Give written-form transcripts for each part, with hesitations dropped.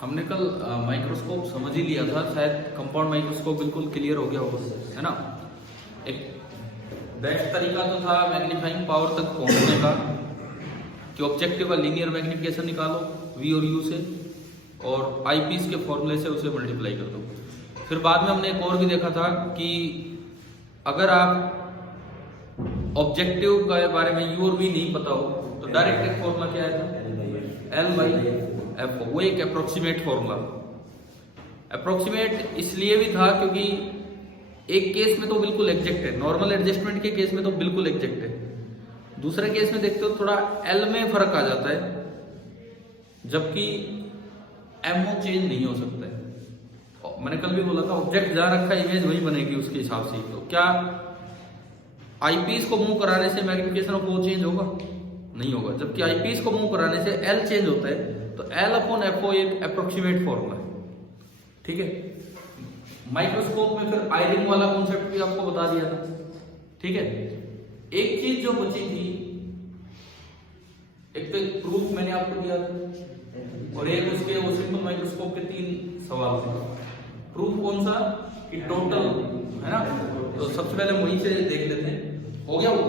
हमने कल माइक्रोस्कोप समझ ही लिया था, शायद कंपाउंड माइक्रोस्कोप बिल्कुल क्लियर हो गया होगा, है ना। एक बेस्ट तरीका तो था मैग्नीफाइंग पावर तक पहुंचने का कि ऑब्जेक्टिव का लीनियर मैग्निफिकेशन निकालो वी और यू से और आईपीस के फॉर्मूले से उसे मल्टीप्लाई कर दो। फिर बाद में हमने एक और भी देखा था कि अगर आप ऑब्जेक्टिव के बारे में यू और वी नहीं पता हो तो डायरेक्ट एक फॉर्मूला क्या है, एल बाई एफ। वो एक अप्रोक्सीमेट फॉर्मूला, अप्रोक्सीमेट इसलिए भी था क्योंकि एक केस में तो बिल्कुल एग्जैक्ट है, नॉर्मल एडजस्टमेंट के केस में तो बिल्कुल एग्जैक्ट है, दूसरे केस में देखते हो थोड़ा एल में फर्क आ जाता है, जबकि एमओ चेंज नहीं हो सकता है। मैंने कल भी बोला था ऑब्जेक्ट जहां रखा इमेज वही बनेगी उसके हिसाब से। तो क्या आईपीस को मूव कराने से मैग्निफिकेशन ऑफ ओ चेंज होगा? नहीं होगा। जबकि आईपीस को मूव कराने से एल चेंज होता है। तो एल अपॉन एफओ एक अप्रोक्सीमेट फॉर्मूला है, ठीक है। माइक्रोस्कोप में फिर आयरिंग वाला कॉन्सेप्ट भी आपको बता दिया था, ठीक है। एक चीज जो बची थी, एक तो प्रूफ मैंने आपको दिया था और एक उसके वो सिंपल माइक्रोस्कोप के 3 सवाल थे। प्रूफ कौन सा कि टोटल, है ना। तो सबसे पहले हम वहीं से देख लेते हैं। हो गया वो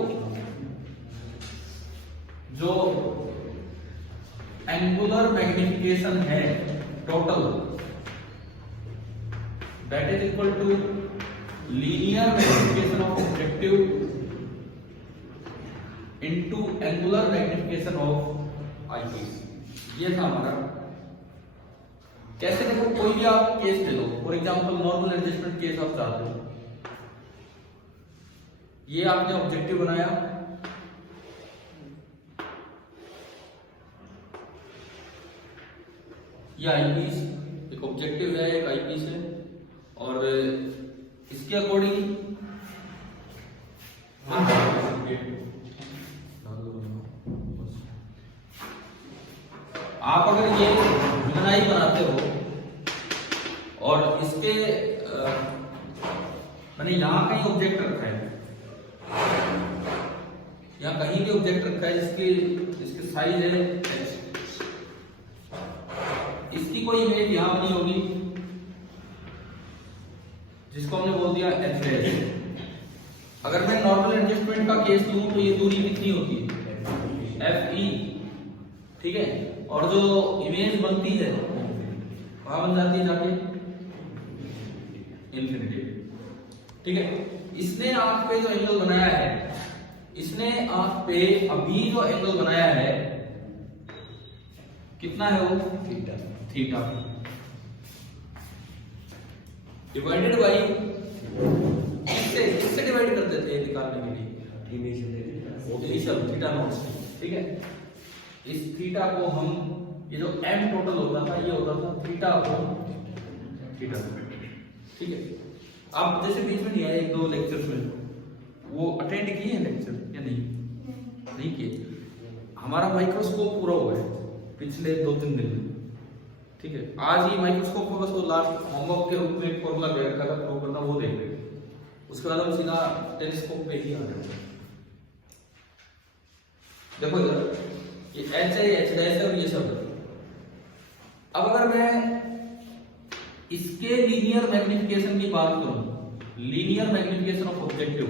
जो एंगुलर मैग्निफिकेशन है total, that is equal to linear magnification of objective into angular magnification of eyepiece. ये था हमारा। कैसे? देखो कोई भी आप केस ले लो, for example normal adjustment case आप चाहते हो, ये आपने ऑब्जेक्टिव बनाया, ये आईपीस एक ऑब्जेक्टिव है, एक आईपीस है, और इसके अकॉर्डिंग आप अगर ये बुनाई बनाते हो और इसके मैंने यहां कहीं ऑब्जेक्ट रखा है, यहां कहीं भी ऑब्जेक्ट रखा है जिसकी साइज है h, इसकी कोई इमेज यहां बनी होगी जिसको हमने बोल दिया h डैश। अगर मैं नॉर्मल एडजस्टमेंट का केस लूं तो ये दूरी कितनी होती है, fe, ठीक है। और जो इमेज बनती है कहां बन जाती है जाके, इंफिनिटी, ठीक है। इसने आंख पे जो एंगल बनाया है, इसने आंख पे अभी जो एंगल बनाया है कितना है वो, थीटा डिवाइडेड बाई, इससे डिवाइड कर देते हैं निकालने के लिए इनिशियल थीटा नॉट, ठीक है। इस थीटा को हम, ये जो m टोटल होता था ये होता था थीटा अपॉन थीटा, ठीक है। आप जैसे बीच में नहीं आए 1-2 लेक्चर्स में, वो अटेंड किए हैं लेक्चर या नहीं किए? हमारा माइक्रोस्कोप पूरा हुआ है पिछले 2-3 दिन में, ठीक है। आज ही माइक्रोस्कोप में बस वो लास्ट होमवर्क के रूप में एक फॉर्मूला दे रखा था, प्रूव करना, वो देख रहे। उसके बाद हम सीधा टेलीस्कोप पे ही आ रहे हैं। देखो इधर ये h है, h डैश है और ये सब है। अब अगर मैं इसके लीनियर मैग्निफिकेशन की बात करूं, लीनियर मैग्निफिकेशन ऑफ ऑब्जेक्टिव,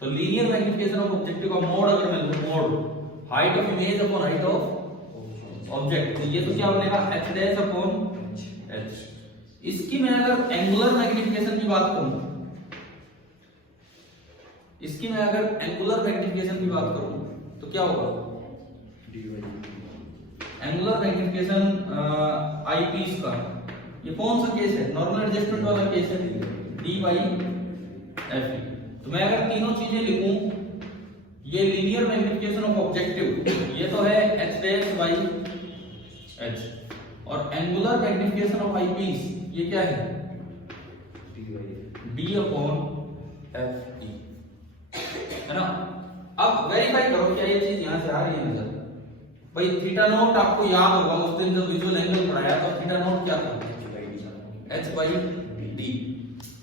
तो लीनियर मैग्निफिकेशन ऑफ ऑब्जेक्टिव का मोड अगर मैं लूं, mode height of image upon height of object, तो ये तो क्या बनेगा, h डैश अपॉन h। इसकी मैं अगर एंगुलर मैग्निफिकेशन की बात करूं, इसकी मैं अगर एंगुलर मैग्निफिकेशन की बात करूं तो क्या होगा, एंगुलर मैग्निफिकेशन आईपीस का, ये कौन सा केस है, नॉर्मल एडजस्टमेंट वाला केस है, d बाई एफ। तो मैं अगर तीनों चीजें लिखूं, ये लीनियर मैग्निफिकेशन ऑफ ऑब्जेक्टिव, ये तो है h डैश बाई h, और एंगुलर मैग्निफिकेशन ऑफ आईपीस ये क्या है, d अपॉन एफ ई, है ना। अब वेरीफाई करो क्या ये चीज यहां से आ रही है नजर। भाई थीटा नॉट आपको याद होगा, उस दिन जब विजुअल एंगल पढ़ाया तो थीटा नॉट क्या था, h बाई डी,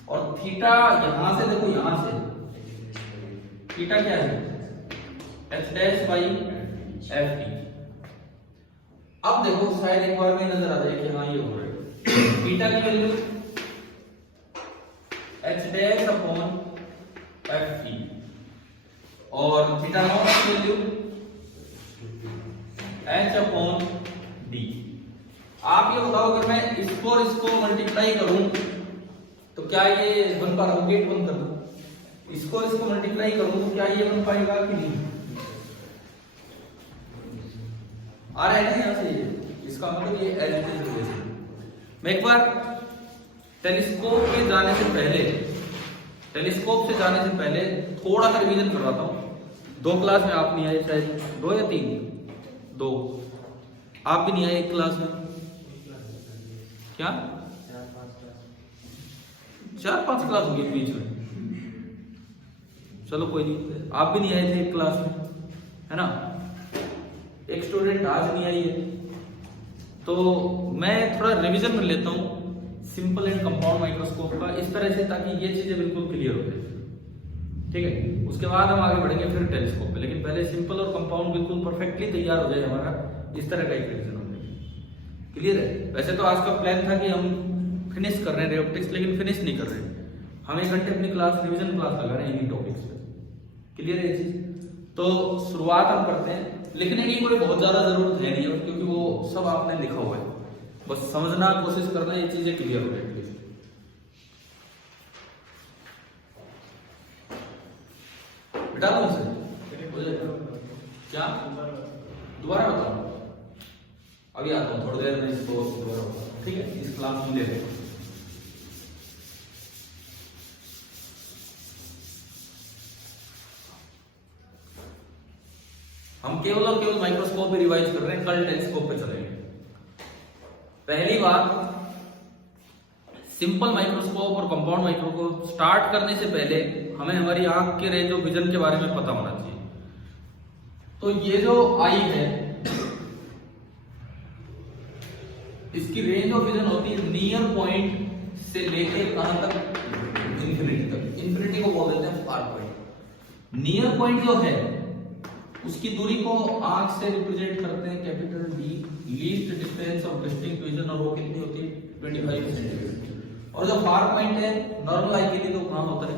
और थीटा यहां से देखो, यहां से थीटा क्या है, h dash by F T. अब देखो शायद एक बार में नजर आ जाए कि हाँ ये हो रहा है। थीटा की value h dash upon F ई और थीटा नॉट की वैल्यू h अपॉन डी। आप ये बताओ अगर मैं इसको और इसको मल्टीप्लाई करूं तो क्या ये बन पा रहा? गेट बंद करना। इसको और इसको मल्टीप्लाई करूं तो क्या ये बन पाएगा कि नहीं? आ रहा है ना यहाँ से ये? इसका मतलब ये एज इट इज रिलेशन। मैं एक बार टेलीस्कोप से जाने से पहले थोड़ा सा रिवीजन करवाता हूँ। 2 क्लास में आप नहीं आए, शायद 2 या 3, 2 आप भी नहीं आए एक क्लास में। क्या 4-5 क्लास हो गई बीच में? चलो कोई नहीं, आप भी नहीं आए थे एक क्लास में, है ना? एक स्टूडेंट आज नहीं आई है, तो मैं थोड़ा रिवीजन कर लेता हूँ सिंपल एंड कंपाउंड माइक्रोस्कोप का इस तरह से, ताकि ये चीजें बिल्कुल क्लियर हो जाए। ठीक है, उसके बाद हम आगे बढ़ेंगे फिर टेलीस्कोप पे, लेकिन पहले सिंपल और कंपाउंड बिल्कुल परफेक्टली तैयार हो जाए हमारा, इस तरह का एक रिवीजन हो जाए। क्लियर है? वैसे तो आज का प्लान था कि हम फिनिश कर रहे हैं रे ऑप्टिक्स, लेकिन फिनिश नहीं कर रहे हैं। हम 1 घंटे अपनी क्लास रिवीजन क्लास लगा रहे हैं इन्हीं टॉपिक्स पे। क्लियर है ये चीज? तो शुरुआत हम करते हैं। लिखने की कोई बहुत ज्यादा जरूरत है नहीं, क्योंकि वो सब आपने लिखा हुआ है, बस समझना कोशिश करना, ये चीजें क्लियर हो जाएगी। बेटा मुझसे क्या दोबारा बताओ, अभी आता हूँ थोड़ी देर में, इसको दोबारा बताओ। ठीक है, इस क्लास में ले रहे हैं। हम केवल और केवल माइक्रोस्कोप पे रिवाइज कर रहे हैं, कल टेलीस्कोप पे चलेंगे। पहली बात, सिंपल माइक्रोस्कोप और कंपाउंड माइक्रोस्कोप स्टार्ट करने से पहले हमें हमारी आंख के रेंज ऑफ विजन के बारे में पता होना चाहिए। तो ये जो आई है, इसकी रेंज ऑफ विजन होती है नियर पॉइंट से लेके कहां तक? इंफिनिटी तक। इंफिनिटी को बोल देते हैं फार पॉइंट। नियर पॉइंट जो है उसकी दूरी को आंख से रिप्रेजेंट करते हैं capital D, least distance of distinct vision, और वो कितनी होती है? 25 सेंटीमीटर। और जो फार पॉइंट है नॉर्मल आई के लिए तो कहां होता है?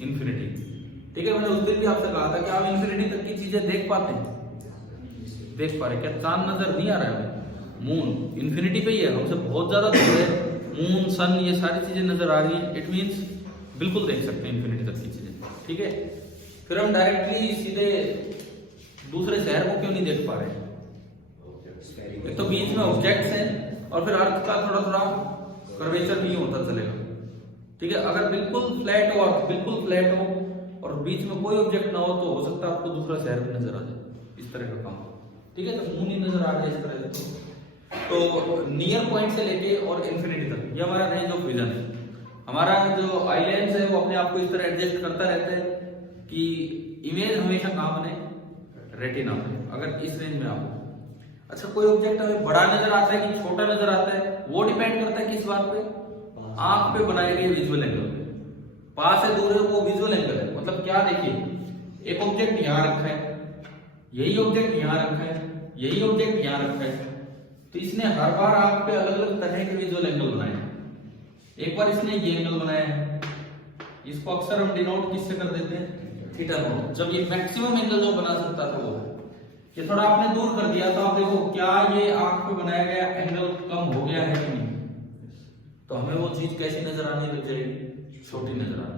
इंफिनिटी। ठीक है, मैंने उस दिन भी आपसे कहा था कि आप इंफिनिटी तक की चीजें देख पाते हैं? देख पा रहे? क्या चांद नजर नहीं आ रहा है? मून इंफिनिटी पे ही है, हमसे बहुत ज्यादा दूर है। मून, सन, ये सारी चीजें नजर आ रही है, इट मींस बिल्कुल देख सकते हैं इंफिनिटी तक की चीजें। ठीक है, फिर हम डायरेक्टली सीधे दूसरे शहर को क्यों नहीं देख पा रहे? एक तो बीच में ऑब्जेक्ट्स हैं, और फिर अर्थ का थोड़ा थोड़ा कर्वेचर भी होता चलेगा। ठीक है, अगर बिल्कुल फ्लैट हो, अर्थ बिल्कुल फ्लैट हो और बीच में कोई ऑब्जेक्ट ना हो, तो हो सकता है आपको दूसरा शहर भी नजर आ जाए, इस तरह का काम। ठीक है, तो मून ही नजर आ रहा है इस तरह से। तो नियर पॉइंट से लेके और इंफिनिटी तक ये हमारा रेंज ऑफ विजन है। हमारा जो आई लेंस है वो अपने आप को इस तरह एडजस्ट करता रहता है कि इमेज हमेशा कहां बने? रेटिना में, अगर इस रेंज में आप। अच्छा, कोई ऑब्जेक्ट हमें बड़ा नजर आता है कि छोटा नजर आता है, वो डिपेंड करता है किस बात पे? आंख पे बनाए गए विजुअल एंगल पे। पास है दूर है वो विजुअल एंगल है। मतलब क्या, देखिए एक ऑब्जेक्ट यहां रखा है, यही ऑब्जेक्ट यहां रखा है, यही ऑब्जेक्ट यहां रखा है, तो इसने हर बार आंख पे अलग अलग तरह के विजुअल एंगल बनाए हैं। एक बार इसने ये एंगल बनाया है, इसको अक्सर हम डिनोट किससे कर देते हैं? Theta naught. जब ये मैक्सिमम एंगल जो बना सकता था वो है। ये थोड़ा आपने दूर कर दिया, तो आप देखो क्या ये आंख पे बनाया गया एंगल कम हो गया है कि नहीं? तो हमें वो चीज कैसी नजर आने लग जाएगी? छोटी नजर आने।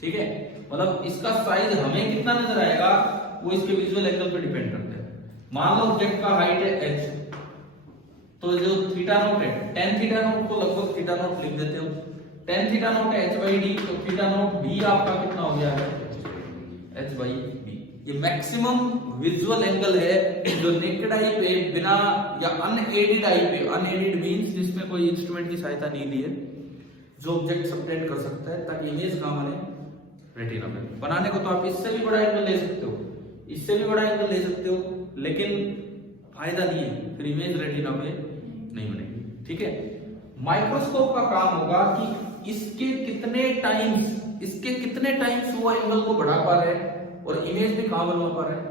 ठीक है, मतलब इसका साइज हमें कितना नजर आएगा वो इसके विजुअल एंगल पे डिपेंड करता है। मान लो ऑब्जेक्ट का हाइट है h, तो जो थीटा नॉट है, tan थीटा नॉट को लगभग थीटा नॉट लिख देते हो। tan थीटा नॉट है h/d, तो थीटा नॉट b आपका कितना हो गया है? h/b। ये मैक्सिमम विजुअल एंगल है जो नेकेड आई पे बिना या अनएडेड आई पे, अनएडेड मींस जिसमें कोई इंस्ट्रूमेंट की सहायता नहीं ली है, जो ऑब्जेक्ट सबटेंड कर सकता है ताकि इमेज कहां बने? रेटिना में। बनाने को तो आप इससे भी बड़ा एंगल ले सकते हो, इससे भी बड़ा एंगल ले सकते हो, लेकिन फायदा नहीं है, फिर इमेज रेटिना पे नहीं बनेगी। ठीक है, माइक्रोस्कोप का काम होगा कि इसके कितने टाइम्स वो एंगल को बढ़ा पा रहे हैं और इमेज भी कहां बनवा पा रहे हैं?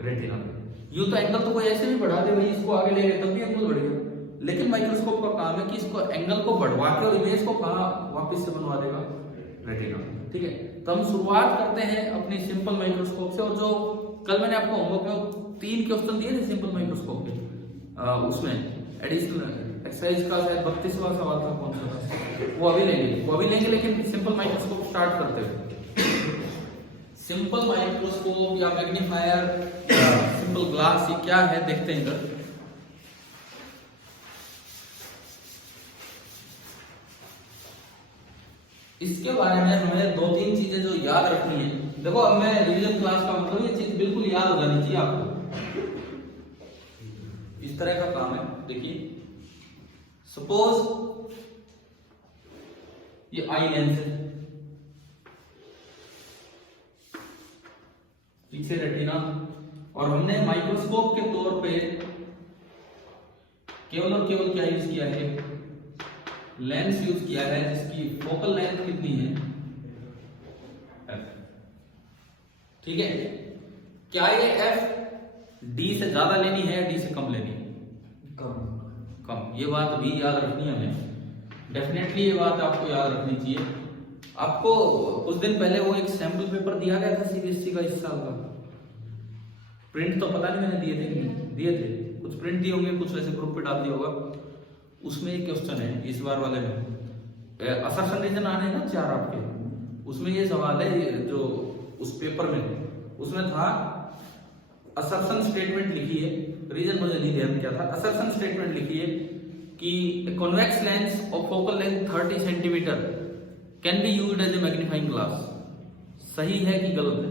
रेटिना पे। यूं तो एंगल तो कोई ऐसे भी बढ़ा दे भाई, इसको आगे ले गए तब भी एंगल बढ़ेगा, लेकिन माइक्रोस्कोप का काम है कि इसको एंगल को बढ़वा के और इमेज को कहाँ वापस से बनवा देगा, रेटिना। ठीक है, तो हम शुरुआत करते हैं अपनी सिंपल माइक्रोस्कोप से। और जो कल मैंने आपको होमवर्क में 3 क्वेश्चन दिए थे सिंपल माइक्रोस्कोप के, उसमें एडिशनल एक्सरसाइज का शायद 32वां सवाल था, कौन सा था, वो अभी लेंगे, लेकिन सिंपल माइक्रोस्कोप स्टार्ट करते हुए सिंपल माइक्रोस्कोप या मैग्नीफायर या सिंपल ग्लास, ये क्या है देखते हैं इधर। इसके बारे में हमें 2-3 चीजें जो याद रखनी है। देखो, अब मैं रिवीजन क्लास का मतलब ये चीज बिल्कुल याद हो जानी चाहिए आपको, इस तरह का काम है। देखिए, सपोज ये आई लेंस है, पीछे रेटिना, और हमने माइक्रोस्कोप के तौर पे केवल और केवल क्या यूज किया है, लेंस यूज किया है, जिसकी फोकल लेंथ कितनी है, f। ठीक है, क्या ये f d से ज्यादा लेनी है, d से कम लेनी है, कम। ये बात भी याद रखनी है हमें, डेफिनेटली ये बात आपको याद रखनी चाहिए। आपको कुछ दिन पहले वो एक सैंपल पेपर दिया गया था सीबीएसई का इस साल का, प्रिंट तो पता नहीं मैंने दिए थे कि नहीं दिए थे, कुछ प्रिंट दिए होंगे, कुछ वैसे ग्रुप पे डाल दिया होगा। उसमें एक क्वेश्चन है इस बार वाले में, असर्शन रीजन आने हैं ना 4 आपके, उसमें ये सवाल है जो उस पेपर में, उसमें था असर्शन स्टेटमेंट लिखिए, रीजन मुझे नहीं ध्यान क्या था, असर्शन स्टेटमेंट लिखिए कि convex lens of focal length 30 centimetre can be used as a magnifying glass. सही है कि गलत है?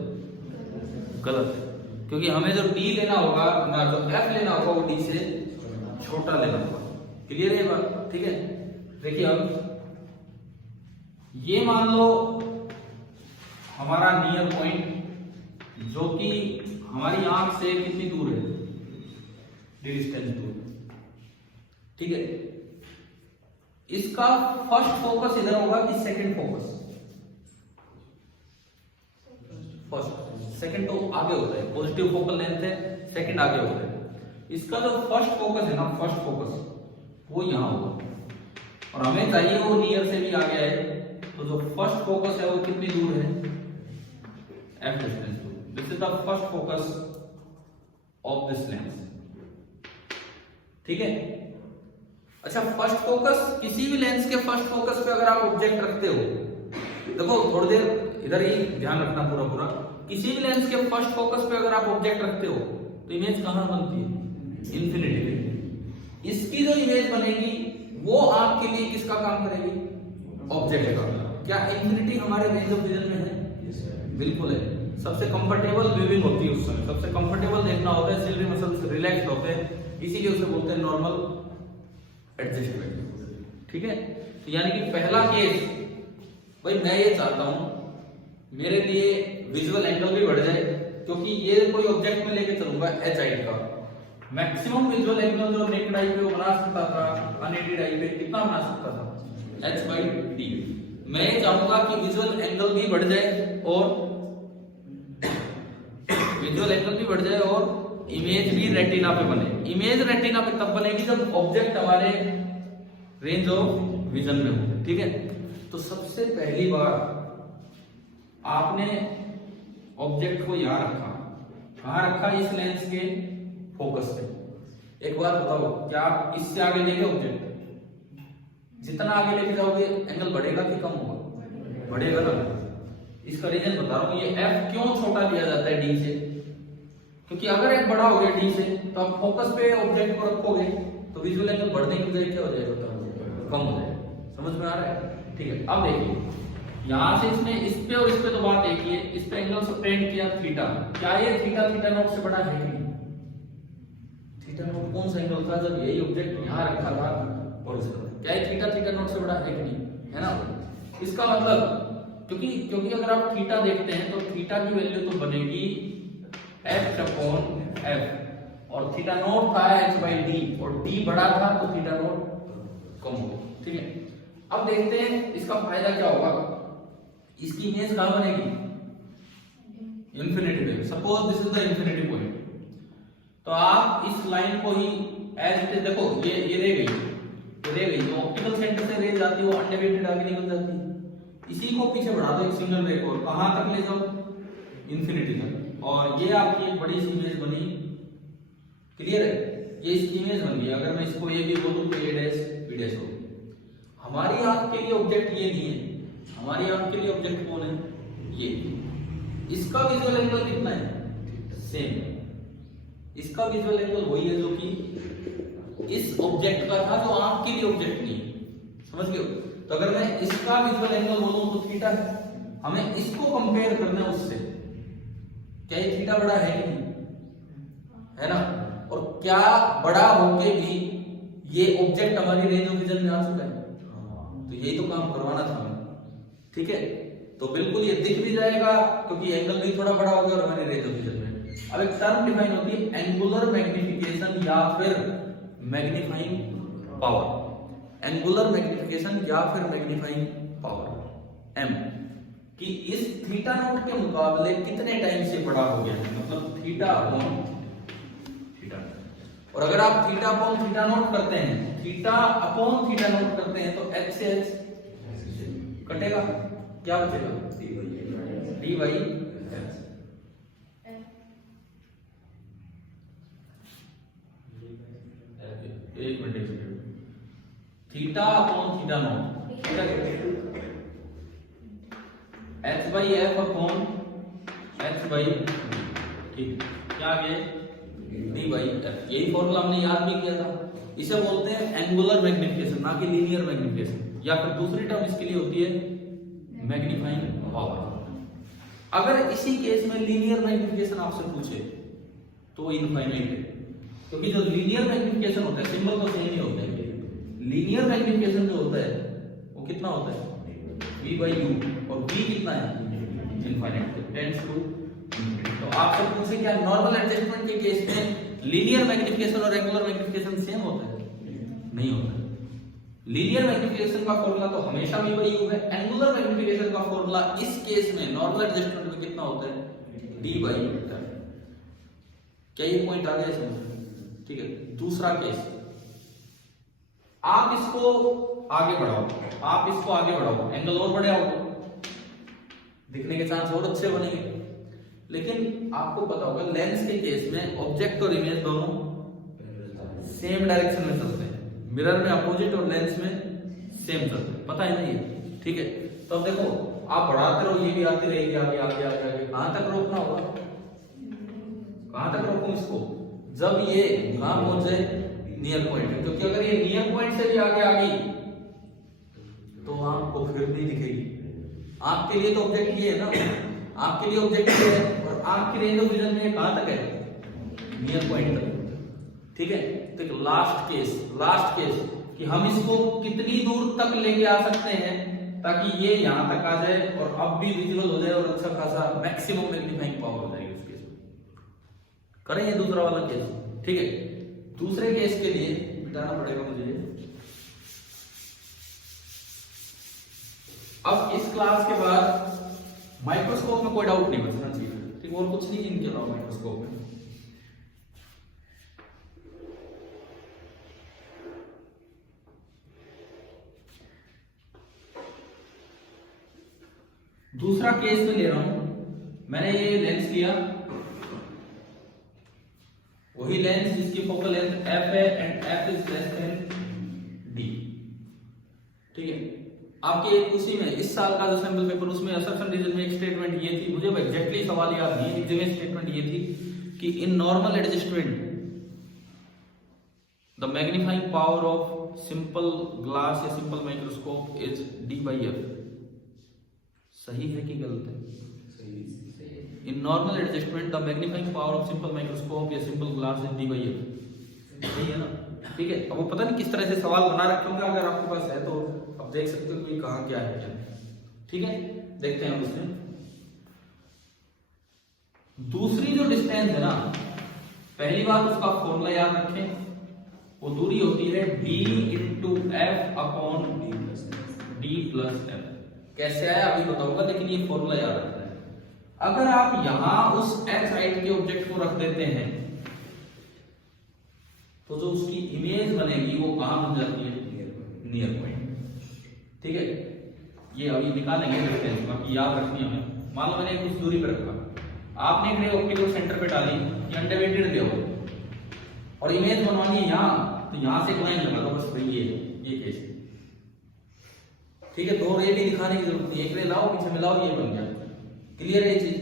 गलत है, क्योंकि हमें जो डी लेना होगा ना, जो एफ लेना होगा वो डी से छोटा लेना होगा। क्लियर है बात? ठीक है, देखिए अब ये मान लो हमारा नियर पॉइंट जो कि हमारी आंख से कितनी दूर है, डिस्टेंस दूर, ठीक है। इसका फर्स्ट फोकस इधर होगा कि सेकंड फोकस? फर्स्ट, सेकंड तो आगे होता है, पॉजिटिव फोकल लेंथ है, सेकंड आगे होता है। इसका जो फर्स्ट फोकस है ना, फर्स्ट फोकस वो यहां होगा, और हमें चाहिए वो नियर से भी आगे आए, तो जो फर्स्ट फोकस है वो कितनी दूर है, f डिस्टेंस दूर। This is the first focus of this lens, ठीक है। अच्छा, फर्स्ट फोकस, किसी भी लेंस के फर्स्ट फोकस पे अगर आप ऑब्जेक्ट रखते हो, देखो थोड़ी देर इधर ही ध्यान रखना पूरा, किसी भी लेंस के फर्स्ट फोकस पे अगर आप ऑब्जेक्ट रखते हो तो इमेज कहां बनती है, इन्फिनिटी पे। इसकी जो इमेज बनेगी वो आपके लिए किसका काम करेगी, ऑब्जेक्ट का। क्या इन्फिनिटी हमारे रेंज ऑफ विजन में है? बिल्कुल है। सबसे कंफर्टेबल व्यूइंग होती है उस समय, सबसे कंफर्टेबल देखना होता है, सिलरी मसल्स रिलैक्स होते हैं, इसीलिए उसे बोलते हैं नॉर्मल एडजस्टमेंट, ठीक है। तो यानी कि पहला केस, भाई मैं ये चाहता हूं मेरे लिए विजुअल एंगल भी बढ़ जाए, क्योंकि ये कोई ऑब्जेक्ट में लेके चलूंगा एच आई का, मैक्सिमम विजुअल एंगल जो नेकेड आई पे वो बना सकता था, अनएडेड आई पे कितना बना सकता था, h/d। मैं ये चाहूंगा कि विजुअल एंगल भी बढ़ जाए और विजुअल एंगल भी बढ़ जाए और इमेज भी रेटिना पे बने। इमेज रेटिना पे तब बनेगी जब ऑब्जेक्ट हमारे रेंज ऑफ विजन में हो, ठीक है। तो सबसे पहली बार आपने ऑब्जेक्ट को यहां रखा, कहां रखा, इस लेंस के फोकस पे। एक बात बताओ, क्या आप इससे आगे लेके ऑब्जेक्ट, जितना आगे लेके जाओगे एंगल बढ़ेगा कि कम होगा, बढ़ेगा ना। इसका रीजन बता रहा हूं, ये f क्यों छोटा लिया जाता है d से, क्योंकि अगर एक बड़ा हो गया d से तो आप फोकस पे ऑब्जेक्ट को रखोगे तो विजुअल एंगल बढ़ने की बजाय क्या हो जाएगा, कम हो जाएगा। समझ में आ रहा है? ठीक है। अब देखिए यहां से इसने इस पे और इस पे तो बात एक ही है, इस पे एंगल सब्टेंड किया थीटा, क्या ये थीटा थीटा नॉट से बड़ा है कि नहीं? थीटा नॉट कौन सा एंगल था जब यही ऑब्जेक्ट यहां रखा था और क्या ये थीटा थीटा नॉट से बड़ा है कि नहीं, है ना। इसका मतलब क्योंकि अगर आप थीटा देखते हैं तो थीटा की वैल्यू तो बनेगी h/f और थीटा नॉट था h/d और d बड़ा था तो थीटा नॉट कम होगा, ठीक है। अब देखते हैं इसका फायदा क्या होगा। इसकी इमेज कहां बनेगी, इन्फिनिटी पे। Suppose this is the infinity point, तो तो आप इस लाइन को ही एज इट इज देखो, ये रह गई जो ऑप्टिकल सेंटर से रे जाती है वो अनडिवाइडेड आगे निकल जाती है। इसी को पीछे बढ़ा दो एक सिंगल रे को, कहां तक ले जाओ, इंफिनिटी तक, और ये आपकी एक बड़ी सी इमेज बनी। क्लियर है, ये इसकी इमेज बन गई। अगर मैं इसको ये भी बोलूं तो ए डैश बी डैश हो। हमारी आंख के लिए ऑब्जेक्ट ये नहीं है, हमारी आंख के लिए ऑब्जेक्ट कौन है, ये। इसका विजुअल एंगल कितना है, सेम। इसका विजुअल एंगल वही है जो कि इस ऑब्जेक्ट का था, जो आंख के लिए ऑब्जेक्ट नहीं है। समझ गए? तो अगर मैं इसका विजुअल एंगल बोलूं तो थीटा है, हमें इसको कंपेयर करना है उससे। क्या ये थीटा बड़ा है कि नहीं, है ना? और क्या बड़ा होके भी ये ऑब्जेक्ट हमारी रेंज ऑफ विजन में आ चुका है? तो यही तो काम करवाना था हमें। ठीक है, तो बिल्कुल ये दिख भी जाएगा क्योंकि एंगल भी थोड़ा बड़ा हो गया और हमारी रेंज ऑफ विजन में। अब एक टर्म डिफाइन होती है एंगुलर मैग्निफिकेशन या फिर मैग्नीफाइंग पावर। एंगुलर मैग्निफिकेशन या फिर मैग्नीफाइंग पावर एम, कि इस थीटा नॉट के मुकाबले कितने टाइम से बड़ा हो गया, मतलब थीटा अपॉन थीटा। और अगर आप थीटा अपॉन थीटा नॉट करते हैं, थीटा अपॉन थीटा नॉट करते हैं तो एच से एच कटेगा, क्या बचेगा, डी बाई एच। एक minute, theta upon theta naught H by F upon H by, ठीक, क्या आ गया, डी बाई एफ। यही फॉर्मूला हमने याद भी किया था। इसे बोलते हैं एंगुलर मैग्निफिकेशन, ना कि लीनियर मैग्निफिकेशन, या फिर दूसरी टर्म इसके लिए होती है मैग्नीफाइंग पावर। अगर इसी केस में लीनियर मैग्निफिकेशन आपसे पूछे तो इनफाइनाइट है, क्योंकि जो लीनियर मैग्निफिकेशन होता है, सिंबल तो सेम ही होता है। लीनियर मैग्निफिकेशन जो होता है वो कितना होता है, v by u, और v कितना है, इनफाइनाइट, टेंड्स टू इंफिनिटी। तो आपसे पूछे क्या नॉर्मल एडजस्टमेंट के केस में लीनियर मैग्निफिकेशन और एंगुलर मैग्निफिकेशन सेम होता है? नहीं होता है। लीनियर मैग्निफिकेशन का फॉर्मूला तो हमेशा v by u है, एंगुलर मैग्निफिकेशन का फॉर्मूला इस केस में नॉर्मल एडजस्टमेंट में कितना होता है, d by f। क्या ये पॉइंट आ गया समझ? ठीक है, दूसरा केस, आप इसको आगे बढ़ाओ, आप इसको आगे बढ़ाओ, एंगल और बढ़े आओ, दिखने के चांस और अच्छे बनेंगे। लेकिन आपको पता होगा लेंस के केस में ऑब्जेक्ट और इमेज दोनों सेम डायरेक्शन में चलते हैं, मिरर में अपोजिट और लेंस में सेम चलते हैं, पता है ना ये? ठीक है, तो अब देखो आप बढ़ाते रहो, ये भी आती रहेगी आगे आगे आगे आगे, कहां तक रोकना होगा, कहां तक रोकूं इसको, जब ये कहां पहुंच जाए, नियर पॉइंट है। क्योंकि अगर ये नियर पॉइंट से भी आगे आ गई तो आपको फिर नहीं दिखेगी। आपके लिए तो ऑब्जेक्ट ये है ना, आपके लिए ऑब्जेक्ट ये है, और आपकी रेंज ऑफ विजन में कहां तक है, नियर पॉइंट तक। ठीक है, तो लास्ट केस कि हम इसको कितनी दूर तक लेके आ सकते हैं ताकि ये यहां तक आ जाए और अब भी विजुअल हो जाए और अच्छा खासा मैक्सिमम मैग्नीफाइंग पावर हो जाएगी उस केस में। करें ये दूसरा वाला केस, ठीक है। दूसरे केस के लिए मिटाना पड़ेगा मुझे। अब इस क्लास के बाद माइक्रोस्कोप में कोई डाउट नहीं बचना चाहिए, ठीक, और कुछ नहीं इनके अलावा माइक्रोस्कोप में। दूसरा केस में ले रहा हूं, मैंने ये लेंस लिया, वही लेंस जिसकी फोकल लेंथ f है and f is less than d। ठीक है, आपके उसी में इस साल का जो सैंपल पेपर, उसमें असर्शन रीजन में एक स्टेटमेंट ये थी, मुझे एग्जैक्टली सवाल याद नहीं है, एक जगह स्टेटमेंट ये थी कि in normal adjustment the magnifying power of simple glass या simple microscope is d by f। सही है कि गलत है? In normal adjustment, the magnifying power of simple microscope या simple glass is d by f। सही है ना? ठीक है, अब वो पता नहीं किस तरह से सवाल बना रखे होंगे, अगर आपके पास है तो आप देख सकते हो कि कहाँ क्या है। ठीक है, देखते हैं उसमें। दूसरी जो डिस्टेंस है ना, पहली बात उसका फॉर्मूला याद रखें, वो दूरी होती है d into F upon D plus F. कैसे आया अभी बताऊंगा, लेकिन ये फॉर्मूला याद रखना है। अगर आप यहां उस एक्स हाइट के ऑब्जेक्ट को रख देते हैं तो जो उसकी इमेज बनेगी वो कहां बन जाती है? Near point. ठीक है, ये अभी निकालेंगे डिस्टेंस, बाकी याद रखनी हमें। मान लो मैंने कुछ दूरी पर रखा, आपने एक रे ऑफ को सेंटर पे डाली, ये अनडिवाइडेड रे हो और इमेज बनवानी है यहाँ, तो यहाँ से लाइन लगा दो बस, भाई ये केस। ठीक है, दो रे भी दिखाने की जरूरत नहीं, एक रे लाओ पीछे मिलाओ, ये बन गया। क्लियर है ये चीज?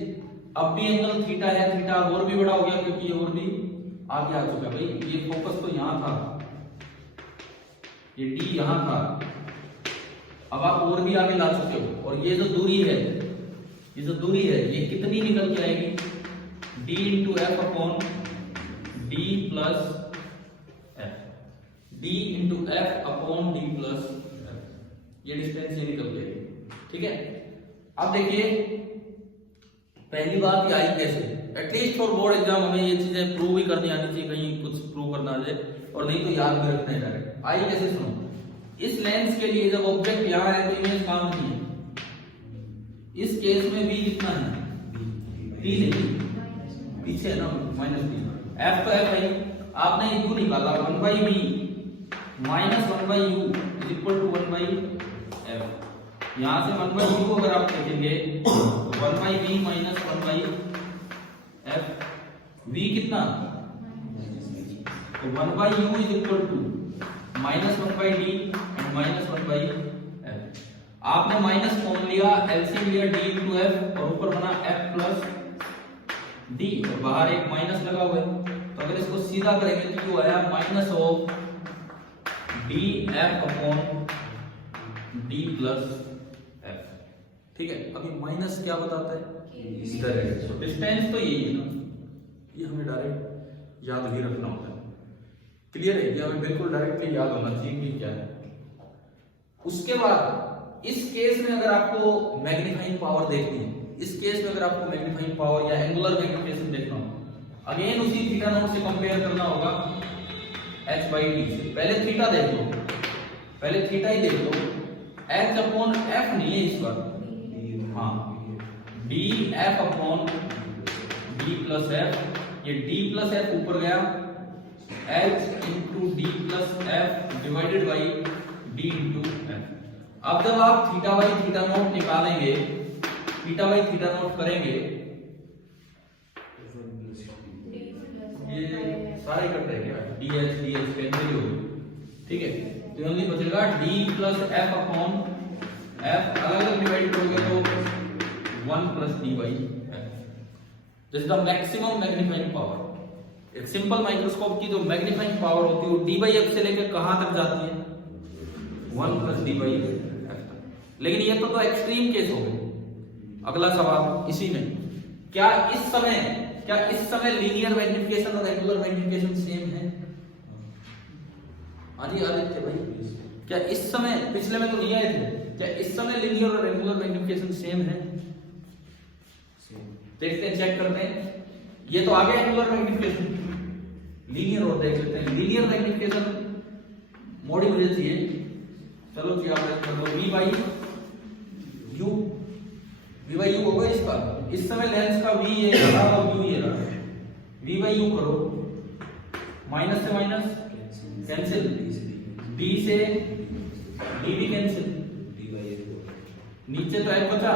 अब भी एंगल थीटा है, थीटा और भी बड़ा हो गया क्योंकि ये और भी आगे आ चुका है। भाई ये फोकस तो यहाँ था, ये डी यहाँ था, अब आप और भी आगे ला चुके हो। और ये जो दूरी है, ये जो दूरी है ये कितनी निकल के आएगी? d into F upon D plus F, D into F upon D plus F, ये डिस्टेंस ये निकल जाएगी। ठीक है, अब देखिए पहली बात ये आई कैसे? एटलीस्ट फॉर बोर्ड एग्जाम हमें ये चीजें प्रूव भी करनी आनी चाहिए, कहीं कुछ प्रूव करना आ जाए, और नहीं तो याद भी रखना है डायरेक्ट। आई कैसे? सुनो, इस लेंस के लिए जब ऑब्जेक्ट यहाँ है तो इमेज काम नहीं है। इस केस में v कितना है? d नहीं, पीछे है ना, माइनस b। f तो f है, आपने u निकाला 1/v minus 1/u is equal to 1/f। यहां से 1/u अगर आप देखेंगे तो 1/v माइनस 1/f, v कितना? तो 1/u is equal to minus 1/d and minus 1/f। आपने माइनस कॉमन लिया, एलसीएम लिया d इंटू एफ, और ऊपर बना f प्लस d, और बाहर एक माइनस लगा हुआ है। तो अगर इसको सीधा करेंगे तो क्या आया? Minus of D F upon D plus F. ठीक है, अभी माइनस क्या बताता है? इधर है। तो डिस्टेंस तो यही है ना, ये हमें डायरेक्ट याद भी रखना होता है। क्लियर है? ये हमें बिल्कुल डायरेक्टली याद होना चाहिए कि क्या है। उसके बाद इस केस में अगर आपको मैग्नीफाइंग पावर देखनी है, इस केस में अगर आपको मैग्नीफाइंग पावर या एंगुलर मैग्निफिकेशन देखना हो, अगेन उसी थीटा नॉट से कंपेयर करना होगा h/d से। पहले थीटा देख लो, पहले थीटा ही देख लो, h अपॉन f नहीं है इस बार, हाँ d f upon d plus f, ये d प्लस f ऊपर गया, h into d plus f divided by d into f। अब जब आप थीटा बाई थीटा नॉट निकालेंगे, थीटा बाई थीटा नॉट करेंगे, ये सारे कट रहेंगे, dh कैंसिल हो, ठीक है, तो ओनली बचेगा d plus f upon f, अलग अलग डिवाइड करोगे तो 1 plus d by f। This is the maximum magnifying power. एक सिंपल माइक्रोस्कोप की जो मैग्नीफाइंग पावर होती है वो d बाई f से लेकर कहां तक जाती है? 1 प्लस d बाई f तक। लेकिन ये तो एक्सट्रीम केस हो गए। अगला सवाल इसी में, क्या इस समय लीनियर मैग्निफिकेशन और एंगुलर मैग्निफिकेशन सेम है? आदित्य भाई, क्या इस समय, पिछले में तो नहीं आए थे, क्या इस समय लीनियर और एंगुलर मैग्निफिकेशन सेम है? देखते हैं, चेक करते हैं। ये तो आ गया एंगुलर मैग्निफिकेशन, लीनियर और देख लेते हैं। लीनियर मैग्निफिकेशन मोड़ी मुझे चाहिए, चलो जी आप कर लो v बाई u होगा इसका। इस समय लेंस का v ये रहा और u ये रहा, v बाई u करो, माइनस से माइनस कैंसिल, d से d भी कैंसिल, नीचे तो f बचा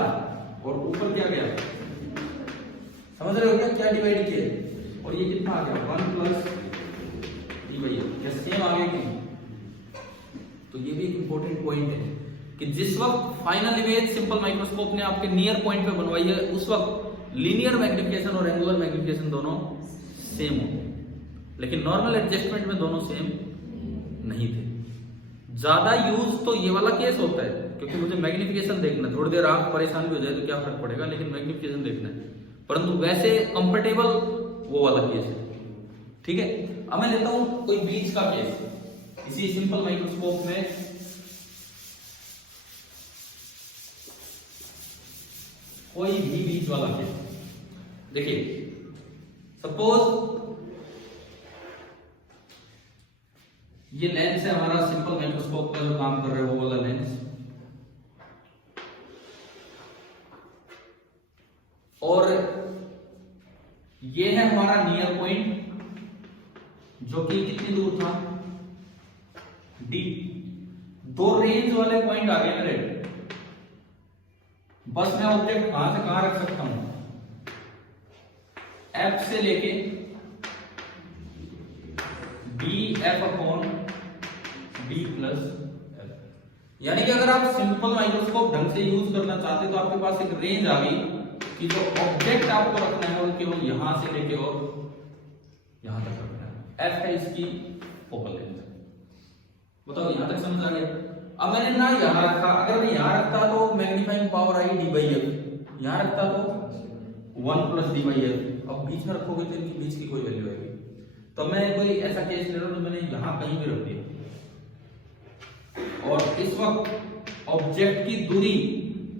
और ऊपर क्या गया? समझ रहे हो क्या डिवाइड किया? और ये कितना आ गया? 1 प्लस d बाई f, क्या सेम आ गया कि? तो ये भी एक इंपॉर्टेंट पॉइंट है कि जिस वक्त फाइनल इमेज सिंपल माइक्रोस्कोप ने आपके नियर पॉइंट पे बनवाई है, उस वक्त लीनियर मैग्निफिकेशन और एंगुलर मैग्निफिकेशन दोनों सेम हो, लेकिन नॉर्मल एडजस्टमेंट में दोनों सेम नहीं थे। ज्यादा यूज तो ये वाला केस होता है, क्योंकि मुझे मैग्निफिकेशन देखना है, थोड़ी देर आंख परेशान भी हो जाए तो क्या फर्क पड़ेगा, लेकिन मैग्निफिकेशन देखना है। परंतु वैसे कंफर्टेबल वो वाला केस है। ठीक है, अब मैं लेता हूं कोई बीच का केस, इसी सिंपल माइक्रोस्कोप में कोई भी बीच वाला केस। देखिए, सपोज ये लेंस है हमारा, सिंपल माइक्रोस्कोप का जो काम कर रहे हो वो वाला लेंस, और ये है हमारा नियर पॉइंट जो कि कितनी दूर था, डी। दो रेंज वाले पॉइंट आ गए मेरे, बस मैं ऑब्जेक्ट कहां से कहां रख सकता हूं, एफ से लेके D F upon D plus F. यानी कि अगर आप सिंपल माइक्रोस्कोप ढंग से यूज करना चाहते तो आपके पास एक रेंज आ गई कि जो ऑब्जेक्ट आपको रखना है वो केवल यहां से लेके और यहां तक रखना है। एफ है इसकी फोकल लेंथ। बताओ यहां तक समझ आ गया? अब मैंने ना यहां रखा, अगर मैं यहां रखता तो magnifying power I D by F, यहां रखता तो 1 प्लस डी बाई एफ। अब बीच में रखोगे तो इनकी बीच की कोई वैल्यू आएगी। तो मैं कोई ऐसा केस ले रहा हूं तो मैंने यहां कहीं भी रख दिया, और इस वक्त ऑब्जेक्ट की दूरी,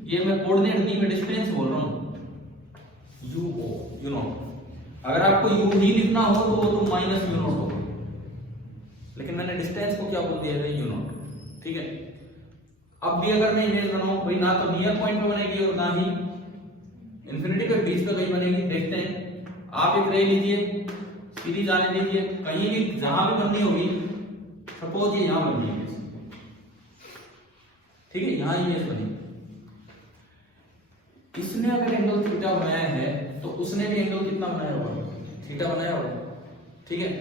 ये मैं कोऑर्डिनेट डी में डिस्टेंस बोल रहा हूं, यूओ, यू नॉट। अगर आपको यू ही लिखना हो तो वो तो माइनस यू नॉट होगा, लेकिन मैंने डिस्टेंस को क्या बोल दिया है, यू नॉट। ठीक है। अब भी अगर मैं इमेज बनाऊं भाई, ना तो नियर पॉइंट पे बनेगी और ना ही इंफिनिटी के बीच पे कहीं बनेगी। देखते हैं, आप एक रे लीजिए, सीधी जाने दीजिए, कहीं भी जहां भी बननी होगी, सपोज ये यहां बननी है, ठीक है, यहां इमेज बनी। इसने अगर एंगल थीटा बनाया है तो उसने भी एंगल कितना बनाया होगा, थीटा बनाया होगा। ठीक है,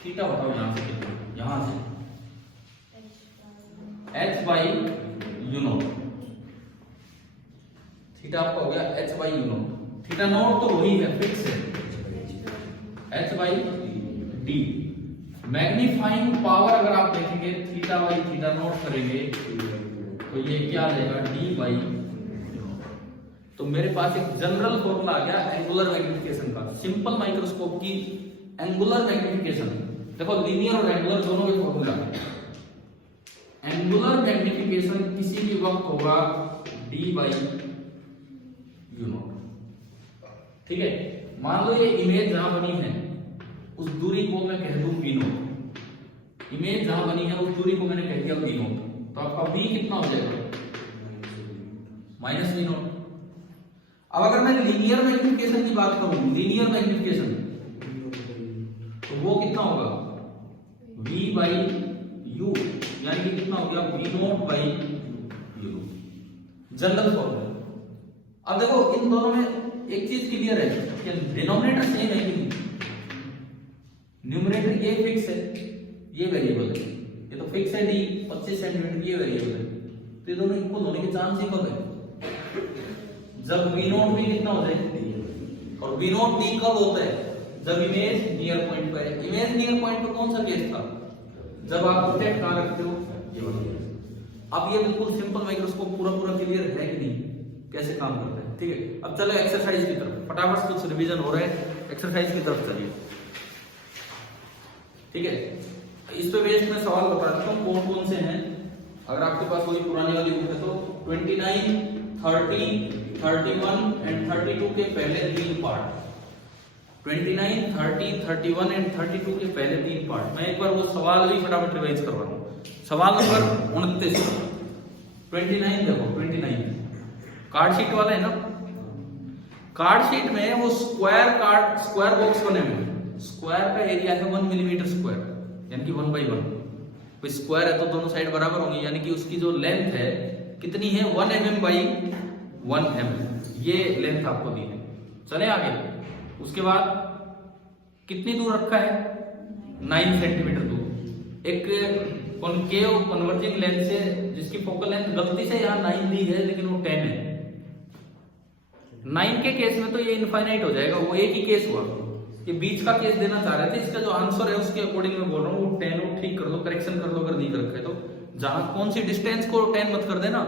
थीटा बताओ यहां से कितना, यहां से h by U not. Theta आपका हो गया h by U not. Theta naught तो वही है, फिक्स है, h by D. Magnifying power अगर आप देखेंगे थीटा बाई थीटा नॉट करेंगे तो ये क्या आ जाएगा, d बाई यू नॉट। तो मेरे पास एक जनरल फॉर्मूला आ गया एंगुलर मैग्निफिकेशन का। सिंपल माइक्रोस्कोप की एंगुलर मैग्निफिकेशन, देखो लीनियर और एंगुलर दोनों के फॉर्मूला है। एंगुलर मैग्निफिकेशन किसी भी वक्त होगा d बाई यू नॉट। ठीक है, मान लो ये इमेज जहां बनी है उस दूरी को मैं कह दूं v नॉट। इमेज जहां बनी है उस दूरी को मैंने कह दिया v नॉट, तो आपका v कितना हो जाएगा, माइनस v नॉट। अब अगर मैं लीनियर मैग्निफिकेशन की बात करूं, लीनियर मैग्निफिकेशन, तो वो कितना होगा, v बाई u, यानी कि कितना हो गया, v not by u, general formula. अब देखो इन दोनों में एक चीज क्लियर है कि डिनोमिनेटर सेम है कि नहीं, न्यूमरेटर ये फिक्स है, ये वेरिएबल है, ये तो फिक्स है डी 25 सेंटीमीटर, ये वेरिएबल है, तो ये दोनों इक्वल होने के चांस इक्वल है। जब v नॉट भी कितना हो जाए, और v नॉट भी कब होता है, जब इमेज नियर पॉइंट पर है। इमेज नियर पॉइंट पर कौन सा केस था, जब आप ऑब्जेक्ट कहां रखते हो, ये वाला। अब ये बिल्कुल सिंपल माइक्रोस्कोप पूरा क्लियर है कि नहीं, कैसे काम करता है। ठीक है, अब चलो एक्सरसाइज की तरफ, फटाफट कुछ रिवीजन हो रहा है, एक्सरसाइज की तरफ चलिए। ठीक है, इस पे बेस में सवाल बता देता हूं कौन कौन से हैं। अगर आपके पास कोई पुरानी वाली बुक है तो 29, 30, 31 एंड 32 के पहले 3 पार्ट, 29, 30, 31 एंड 32 के पहले 3 पार्ट। मैं एक बार वो सवाल भी फटाफट रिवाइज करवा रहा हूं। सवाल नंबर 29, 29 देखो, 29 कार्ड शीट वाला है ना। कार्ड शीट में वो स्क्वायर बॉक्स बने हुए, स्क्वायर का एरिया है 1 मिलीमीटर स्क्वायर, यानी कि 1 बाई 1। कोई स्क्वायर है तो दोनों साइड बराबर होंगी, यानी कि उसकी जो लेंथ है कितनी है, 1 mm बाई 1 mm, ये लेंथ आपको दी है। चले आगे, उसके बाद कितनी दूर रखा है, 9 सेंटीमीटर दूर। एक कॉनकेव कन्वर्जिंग लेंस से जिसकी फोकल लेंथ गलती से यहाँ 9 दी है लेकिन वो 10 है। 9 के केस में तो ये इनफाइनाइट हो जाएगा, वो एक ही केस हुआ, ये बीच का केस देना चाह रहे थे। इसका जो आंसर है उसके अकॉर्डिंग मैं बोल रहा हूँ, वो 10 हो, ठीक कर लो, करेक्शन कर लो अगर नहीं कर रखे तो। जहां कौन सी डिस्टेंस को 10 मत कर देना,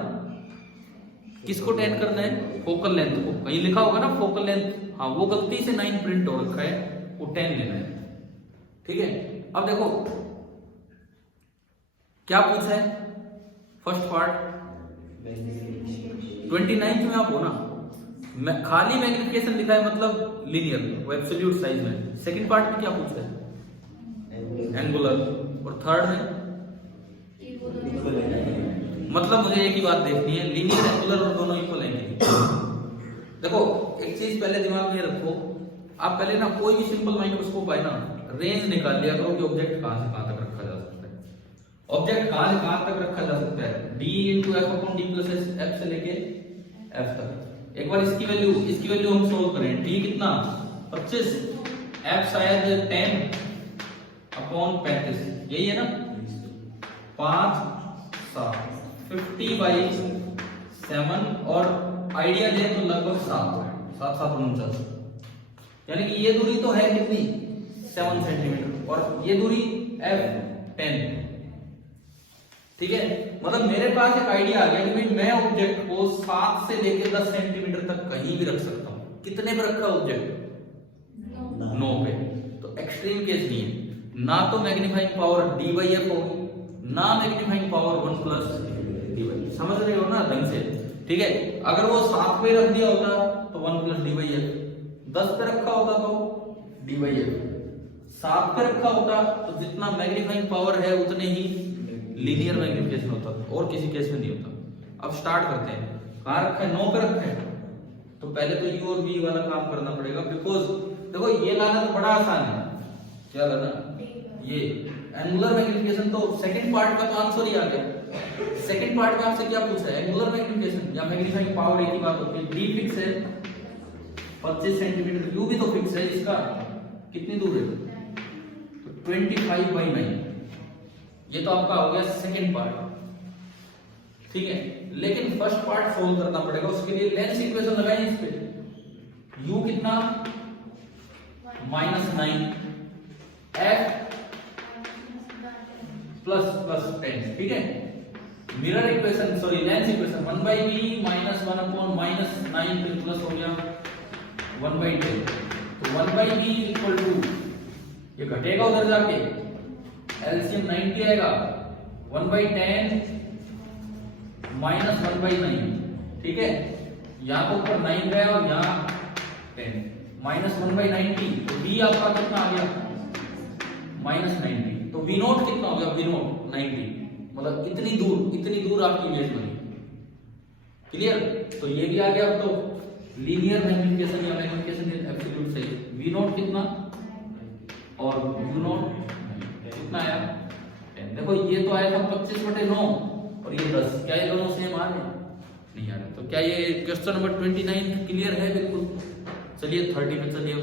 किसको 10 करना है, फोकल लेंथ को। कहीं लिखा होगा ना फोकल लेंथ, हाँ वो गलती से 9 प्रिंट हो रखा है, वो 10 लेना है। ठीक है, अब देखो क्या पूछा है, फर्स्ट पार्ट 29 में आप हो ना, खाली मैग्निफिकेशन लिखा है मतलब लीनियर, वो एब्सोल्यूट साइज में। सेकंड पार्ट में क्या पूछा है, एंगुलर, और थर्ड में मतलब मुझे एक ही बात देखनी है, लीनियर एंगुलर और दोनों इक्वल हैं। देखो एक चीज पहले दिमाग में रखो, आप पहले ना कोई भी सिंपल माइक्रोस्कोप है ना, रेंज निकाल लिया करो कि ऑब्जेक्ट कहां से कहां तक रखा जा सकता है। ऑब्जेक्ट कहां से कहां तक रखा जा सकता है, d × f / d + s, f से लेके f तक। एक बार इसकी वैल्यू हम सोल्व करें। d कितना 25, f शायद 10/35, यही है ना, 5 7 50/7 और आइडिया ले तो लगभग 7 49, यानी कि ये दूरी तो है कितनी 7 सेंटीमीटर और ये दूरी f 10, ठीक है। मतलब मेरे पास एक आइडिया आ गया कि भाई मैं ऑब्जेक्ट को 7 से लेकर 10 सेंटीमीटर तक कहीं भी रख सकता हूं। कितने पे रखा ऑब्जेक्ट 9 पे। तो एक्सट्रीम केस नहीं है, ना तो मैग्नीफाइंग पावर d/f होगी, ना मैग्नीफाइंग पावर 1 + d/f। समझ रहे हो ना ढंग से, ठीक है। अगर वो 7 पे रख दिया होता तो 1 + d/f, 10 पे रखा होता तो d/f, 7 पे रखा होता तो जितना मैग्नीफाइंग पावर है उतने ही लीनियर मैग्निफिकेशन होता, और किसी केस में नहीं होता। अब स्टार्ट करते हैं। कहां रखा है 9 पे रखा है, तो पहले तो u और v वाला काम करना पड़ेगा, बिकॉज देखो ये लाना तो बड़ा आसान है। क्या लाना, ये एंगुलर मैग्निफिकेशन। तो सेकंड पार्ट का तो आंसर ही आ गया। सेकंड पार्ट में आपसे क्या पूछा है, एंगुलर मैग्निफिकेशन या मैग्नीफाइंग पावर, एक ही बात होती है। d फिक्स है 25 सेंटीमीटर, u भी तो फिक्स है, इसका कितनी दूर है तो 25/9। ये तो आपका हो गया सेकंड पार्ट, ठीक है। लेकिन फर्स्ट पार्ट सोल्व करना पड़ेगा, उसके लिए लेंस इक्वेशन लगाएं इस पे। u कितना -9, f +10, ठीक है। Mirror equation, sorry lens equation 1/b - 1/-9 फिर प्लस हो गया 1/10। तो 1/b = ये घटेगा उधर जाके, एलसीएम 90 आएगा, 1/10 - 1/9, ठीक है। यहां तो ऊपर 9 गया और यहां 10, -1/90। तो b आपका कितना आ गया -90। तो v नॉट कितना हो गया, v नॉट 90, मतलब इतनी दूर आपकी इमेज बनी। क्लियर। तो ये भी आ गया। अब तो लीनियर मैग्निफिकेशन या मैग्निफिकेशन इन एब्सोल्यूट सही। v नॉट कितना और u नॉट कितना आया 10। देखो ये तो आया था 25/9 और ये 10, क्या ये दोनों सेम आ रहे नहीं आ रहे। तो क्या ये क्वेश्चन नंबर 29 क्लियर है बिल्कुल। चलिए 30 में चलिए।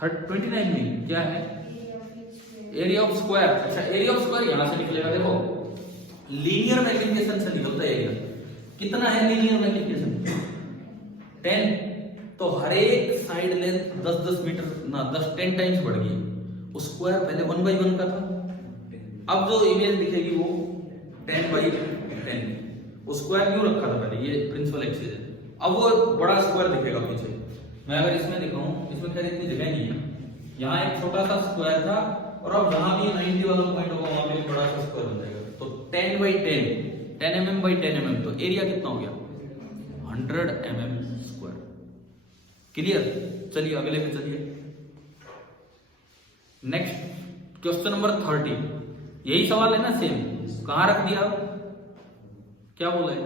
29 में क्या है, एरिया ऑफ स्क्वायर। अच्छा एरिया ऑफ स्क्वायर यहां से निकलेगा, देखो लीनियर मैग्निफिकेशन से निकलता है एरिया। कितना है लीनियर मैग्निफिकेशन 10, तो हर एक साइड लेंथ 10 मीटर ना 10 टाइम्स बढ़ गई। उस स्क्वायर पहले 1/1 का था, अब जो इमेज दिखेगी वो 10/10। उस स्क्वायर क्यों रखा था पहले, ये प्रिंसिपल एक्सिस है। अब वो बड़ा स्क्वायर दिखेगा पीछे। मैं अगर इसमें दिखाऊं, इसमें खैर इतनी जगह नहीं है, यहाँ एक छोटा सा स्क्वायर था और अब जहां भी 90 वाला पॉइंट होगा वहां पे एक बड़ा सा स्क्वायर बन जाएगा। तो 10/10, 10 mm/10 mm, तो एरिया कितना हो गया 100 mm स्क्वायर। क्लियर। चलिए अगले में चलिए। नेक्स्ट क्वेश्चन नंबर 30, यही सवाल है ना सेम। कहां रख दिया, क्या बोला है,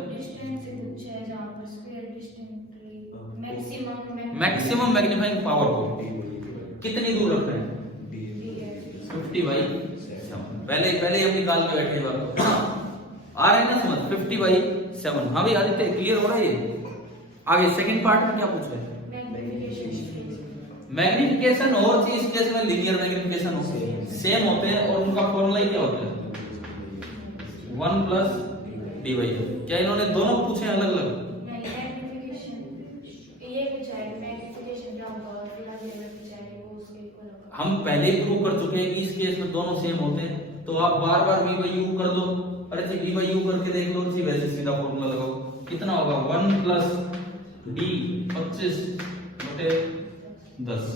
मैक्सिमम मैग्नीफाइंग पावर को कितनी दूर रखना है 50/7। पहले हम निकाल के बैठे बात आ रहे हैं ना समझ, 50/7। हाँ भाई आदित्य क्लियर हो रहा है ये। आगे सेकंड पार्ट में क्या पूछा है, मैग्निफिकेशन और इस केस में लीनियर मैग्निफिकेशन सेम होते हैं और उनका फॉर्मूला क्या होता है 1 + d/f। क्या इन्होंने दोनों पूछे अलग अलग, हम पहले ही प्रूव कर चुके हैं कि इस केस में दोनों सेम होते हैं। तो आप बार बार v/u कर दो, अरे v/u करके देख लो, वैसे सीधा फॉर्मूला लगाओ। कितना होगा 1 + d 25/10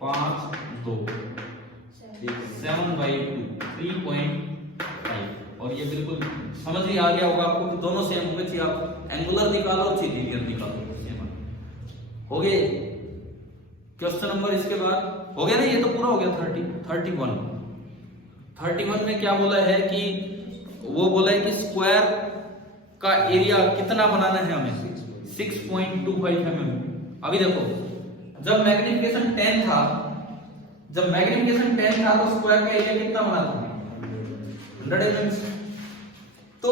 5 2 7/2 3.5। और ये बिल्कुल समझ ही आ गया होगा आपको कि दोनों सेम होंगे, चाहे आप एंगुलर निकालो चाहे लीनियर निकालो, सेम हो गए। क्वेश्चन नंबर इसके बाद हो गया ना, ये तो पूरा हो गया 31 में क्या बोला है कि वो बोला है कि स्क्वायर का एरिया कितना बनाना है हमें 6.25 mm। अभी देखो जब मैग्निफिकेशन 10 था, जब मैग्निफिकेशन 10 था तो स्क्वायर का एरिया कितना बना था? 100 mm। तो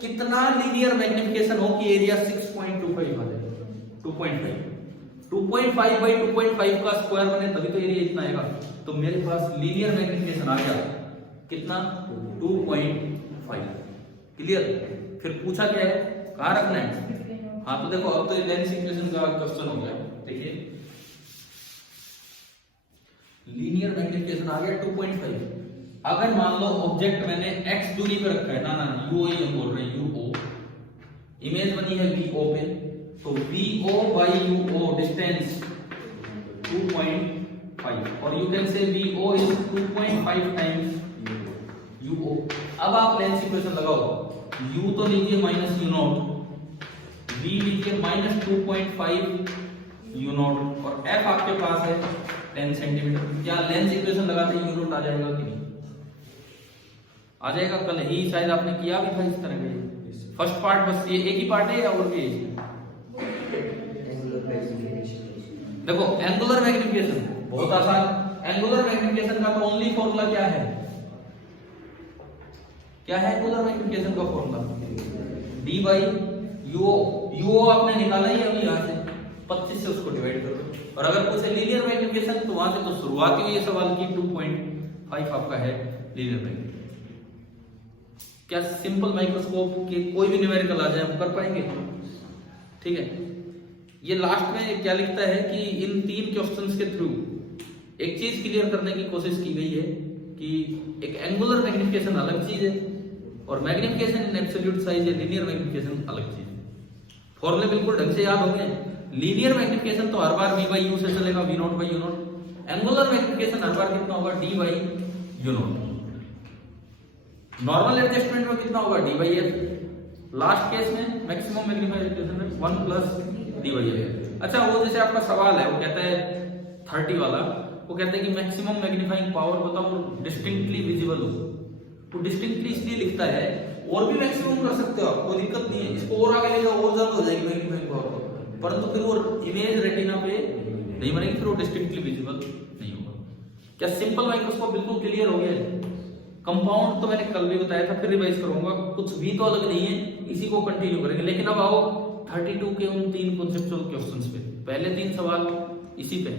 कितना लीनियर मैग्निफिकेशन हो कि एरिया 6.25 आ जाए? 2.5। 2.5 बाई 2.5 का स्क्वायर बने तभी तो एरिया इतना आएगा। तो मेरे पास लीनियर मैग्निफिकेशन आ गया कितना? 2.5। क्लियर? फिर पूछा क्या है, कहां रखना है? हाँ तो देखो अब तो लेंस इक्वेशन का क्वेश्चन हो गया। देखिए लीनियर मैग्निफिकेशन आ गया 2.5। अगर मान लो ऑब्जेक्ट मैंने x दूरी पे रखा है, ना यूओ ही हम बोल रहे हैं, यूओ इमेज बनी है वीओ पे, तो वीओ बाई यूओ डिस्टेंस 2.5 और you can say VO is 2.5 times UO. अब आप लेंस इक्वेशन लगाओ, u तो लीजिए माइनस यू नॉट, v लीजिए माइनस 2.5 यू नॉट और f आपके पास है 10 सेंटीमीटर। क्या लेंस इक्वेशन लगाते ही यू नॉट आ जाएगा कि नहीं? आ जाएगा। कल ही शायद आपने किया भी था इस तरह के। फर्स्ट पार्ट बस ये एक ही पार्ट है या और भी है? देखो एंगुलर मैग्निफिकेशन बहुत आसान। एंगुलर मैग्निफिकेशन का तो ओनली फॉर्मूला क्या है? क्या है एंगुलर मैग्निफिकेशन का फॉर्मूला? d by यूओ। यूओ आपने निकाला ही अभी यहां से 25 से उसको डिवाइड कर दो। और अगर पूछे लीनियर मैग्निफिकेशन तो वहां से तो शुरुआत ही ये सवाल की 2.5 आपका है लीनियर मैग्निफिकेशन। क्या सिंपल माइक्रोस्कोप के कोई भी न्यूमेरिकल आ जाए हम कर पाएंगे? ठीक है। ये लास्ट में क्या लिखता है कि इन 3 क्वेश्चंस के थ्रू एक चीज क्लियर करने की कोशिश की गई है कि एक एंगुलर मैग्निफिकेशन अलग चीज है और मैग्निफिकेशन इन एब्सोल्यूट साइज या लीनियर मैग्निफिकेशन अलग चीज है। फॉर्मूले बिल्कुल ढंग से याद हो गए। लीनियर मैग्निफिकेशन तो हर बार v बाई यू से चलेगा, v not by U not. Angular magnification हर बार कितना होगा? d by U not. Normal adjustment में कितना होगा? d by F. Last case में मैक्सिमम मैग्निफिकेशन में 1 प्लस d बाई एफ। अच्छा वो जैसे आपका सवाल है वो कहता है 30 वाला, वो कहता है कि मैक्सिमम मैग्नीफाइंग पावर बताओ डिस्टिंक्टली विजिबल हो। तो डिस्टिंक्टली इसलिए लिखता है, और भी मैक्सिमम कर सकते हो आप, कोई दिक्कत नहीं है। इसको और आगे ले जाओ और ज्यादा हो जाएगी मैग्नीफाइंग पावर, परंतु फिर वो इमेज रेटिना पे नहीं बनेगी, फिर वो डिस्टिंक्टली विजिबल नहीं होगा। क्या सिंपल माइक्रोस्कोप बिल्कुल क्लियर हो गया है? कंपाउंड तो मैंने कल भी बताया था, फिर रिवाइज करूंगा। कुछ भी तो अलग नहीं है, इसी को कंटिन्यू करेंगे। लेकिन अब आओ 32 के उन 3 कॉन्सेप्चुअल क्वेश्चंस पे। पहले 3 सवाल इसी पे।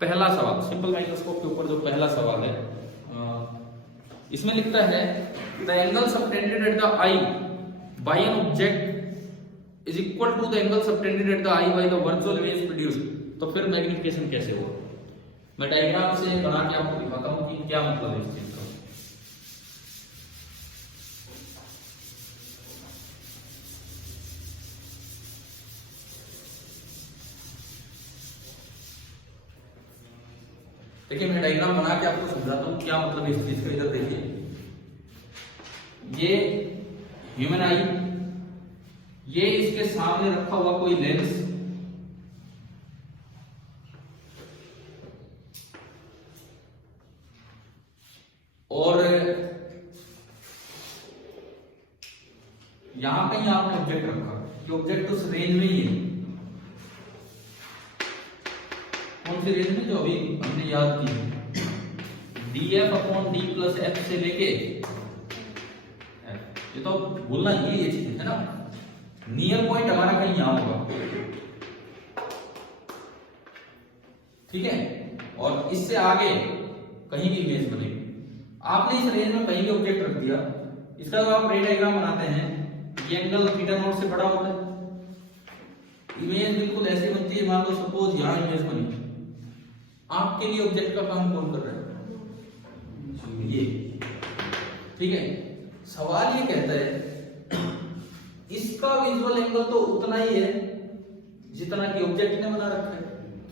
पहला सवाल सिंपल माइक्रोस्कोप के ऊपर जो पहला सवाल है, इसमें लिखता है the angle subtended at the eye by an object is equal to the angle subtended at the eye by the virtual image produced. तो फिर मैग्निफिकेशन कैसे होगा? मैं डायग्राम से बना के आपको दिखाता हूं कि क्या मतलब है इस चीज का। देखिए मैं डायग्राम बना के आपको समझाता हूँ क्या मतलब है इस चीज का। इधर देखिए, ये ह्यूमन आई, ये इसके सामने रखा हुआ कोई लेंस, और यहां कहीं आपने ऑब्जेक्ट रखा, ये ऑब्जेक्ट उस रेंज में ही है। कौन सी रेंज में? जो अभी हमने याद की है, df upon d plus f से लेके ये तो बोलना ये चीज है ना। नियर पॉइंट हमारा कहीं यहां होगा, ठीक है, और इससे आगे कहीं भी इमेज बनेगी। आपने इस रेंज में कहीं भी ऑब्जेक्ट रख दिया, इसका जब आप रे डायग्राम बनाते हैं, ये एंगल थीटा नॉट से बड़ा होता है, इमेज बिल्कुल ऐसी बनती है। मान लो सपोज यहां इमेज बनी, आपके लिए ऑब्जेक्ट का काम कौन कर रहा है? ये, ठीक है। सवाल ये कहता है इसका विजुअल एंगल तो उतना ही है जितना कि ऑब्जेक्ट ने बना रखा है,